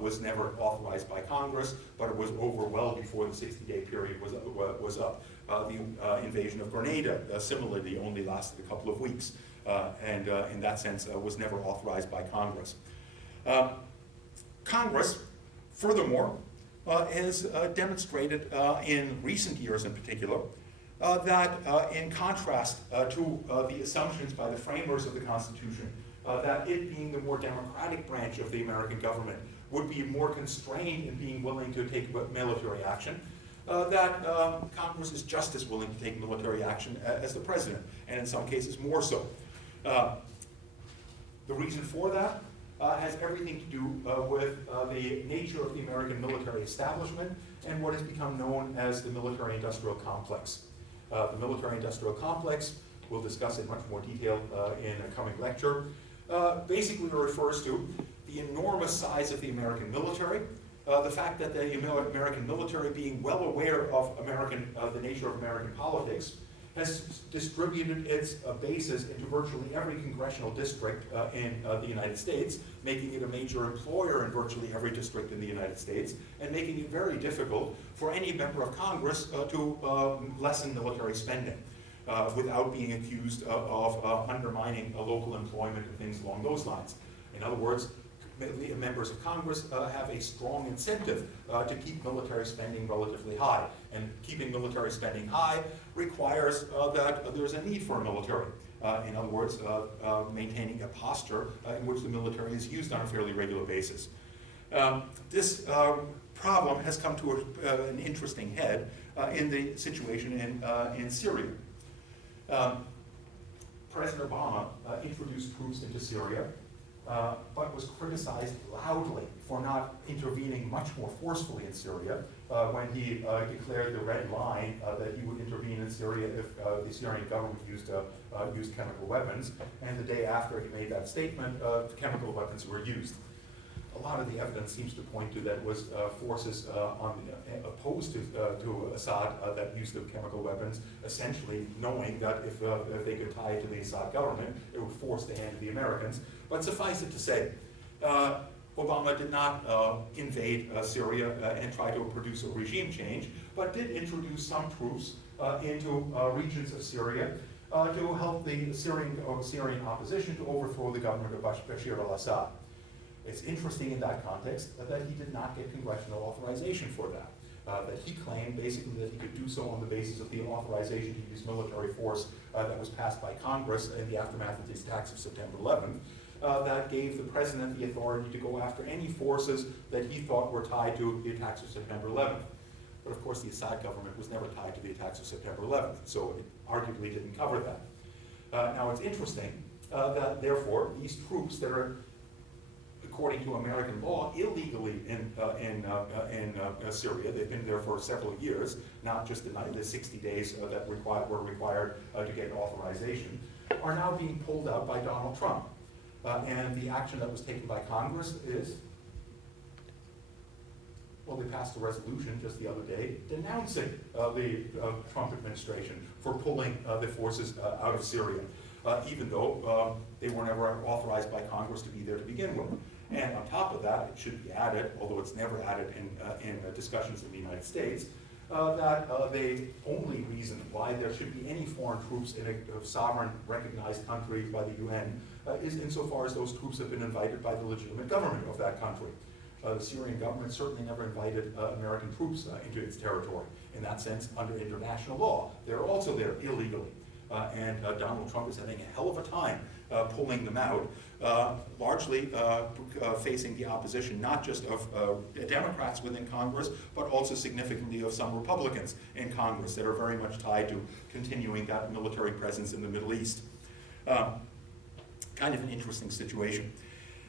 was never authorized by Congress, but it was over well before the 60-day period was up. The invasion of Grenada, similarly, only lasted a couple of weeks, and in that sense was never authorized by Congress. Congress, furthermore, has demonstrated in recent years in particular that in contrast to the assumptions by the framers of the Constitution, that it being the more democratic branch of the American government would be more constrained in being willing to take military action, that Congress is just as willing to take military action as the president, and in some cases more so. The reason for that has everything to do with the nature of the American military establishment and what has become known as the military-industrial complex. The military-industrial complex, we'll discuss in much more detail in a coming lecture, basically refers to the enormous size of the American military, the fact that the American military, being well aware of the nature of American politics, has distributed its bases into virtually every congressional district in the United States, making it a major employer in virtually every district in the United States, and making it very difficult for any member of Congress to lessen military spending without being accused of undermining local employment and things along those lines. In other words, members of Congress have a strong incentive to keep military spending relatively high. And keeping military spending high requires that there's a need for a military. In other words, maintaining a posture in which the military is used on a fairly regular basis. This problem has come to an interesting head in the situation in Syria. President Obama introduced troops into Syria, but was criticized loudly for not intervening much more forcefully in Syria when he declared the red line that he would intervene in Syria if the Syrian government used chemical weapons. And the day after he made that statement, chemical weapons were used. A lot of the evidence seems to point to that it was forces opposed to Assad that used the chemical weapons, essentially knowing that if they could tie it to the Assad government, it would force the hand of the Americans. But suffice it to say, Obama did not invade Syria and try to produce a regime change, but did introduce some troops into regions of Syria to help the Syrian opposition to overthrow the government of Bashar al-Assad. It's interesting in that context that he did not get congressional authorization for that. That he claimed basically that he could do so on the basis of the authorization to use military force that was passed by Congress in the aftermath of the attacks of September 11th. That gave the president the authority to go after any forces that he thought were tied to the attacks of September 11th. But of course the Assad government was never tied to the attacks of September 11th, so it arguably didn't cover that. Now it's interesting that therefore these troops that are, according to American law, illegally in Syria, they've been there for several years, not just the 60 days that were required to get authorization, are now being pulled out by Donald Trump. And the action that was taken by Congress is, well, they passed a resolution just the other day denouncing the Trump administration for pulling the forces out of Syria, even though they were never authorized by Congress to be there to begin with. And on top of that, it should be added, although it's never added in discussions in the United States, that the only reason why there should be any foreign troops in a sovereign recognized country by the UN is insofar as those troops have been invited by the legitimate government of that country. The Syrian government certainly never invited American troops into its territory. In that sense, under international law, they're also there illegally. And Donald Trump is having a hell of a time pulling them out, largely facing the opposition not just of Democrats within Congress, but also significantly of some Republicans in Congress that are very much tied to continuing that military presence in the Middle East. Kind of an interesting situation.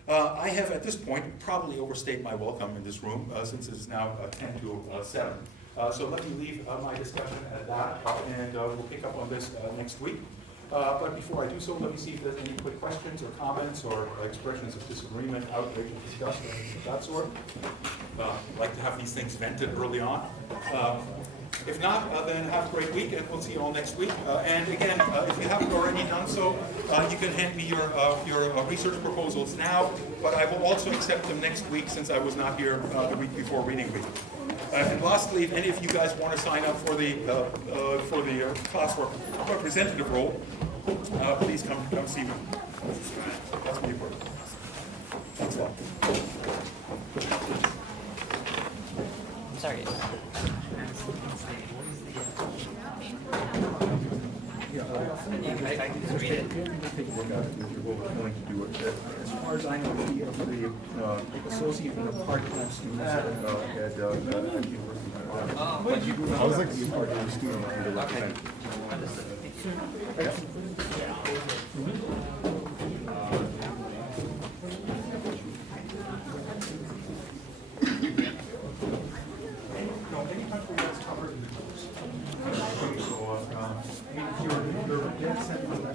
I have at this point probably overstayed my welcome in this room since it is now 10 to 7. So let me leave my discussion at that, and we'll pick up on this next week. But before I do so, let me see if there's any quick questions or comments or expressions of disagreement, outrage, or disgust, or anything of that sort. I'd like to have these things vented early on. If not, then have a great week, and we'll see you all next week. And again, if you haven't already done so, you can hand me your research proposals now, but I will also accept them next week since I was not here the week before reading week. And lastly, if any of you guys want to sign up for the class representative role, please come see me. That's me important. Thanks a lot. I'm sorry. I can just read it. Take a look at it, what we're going to do. As far as I know, the associate and the part-time students at university. But you do not have to be a part-time student to represent. No, any country that's covered in the course. So, I mean, if you're dead set on that.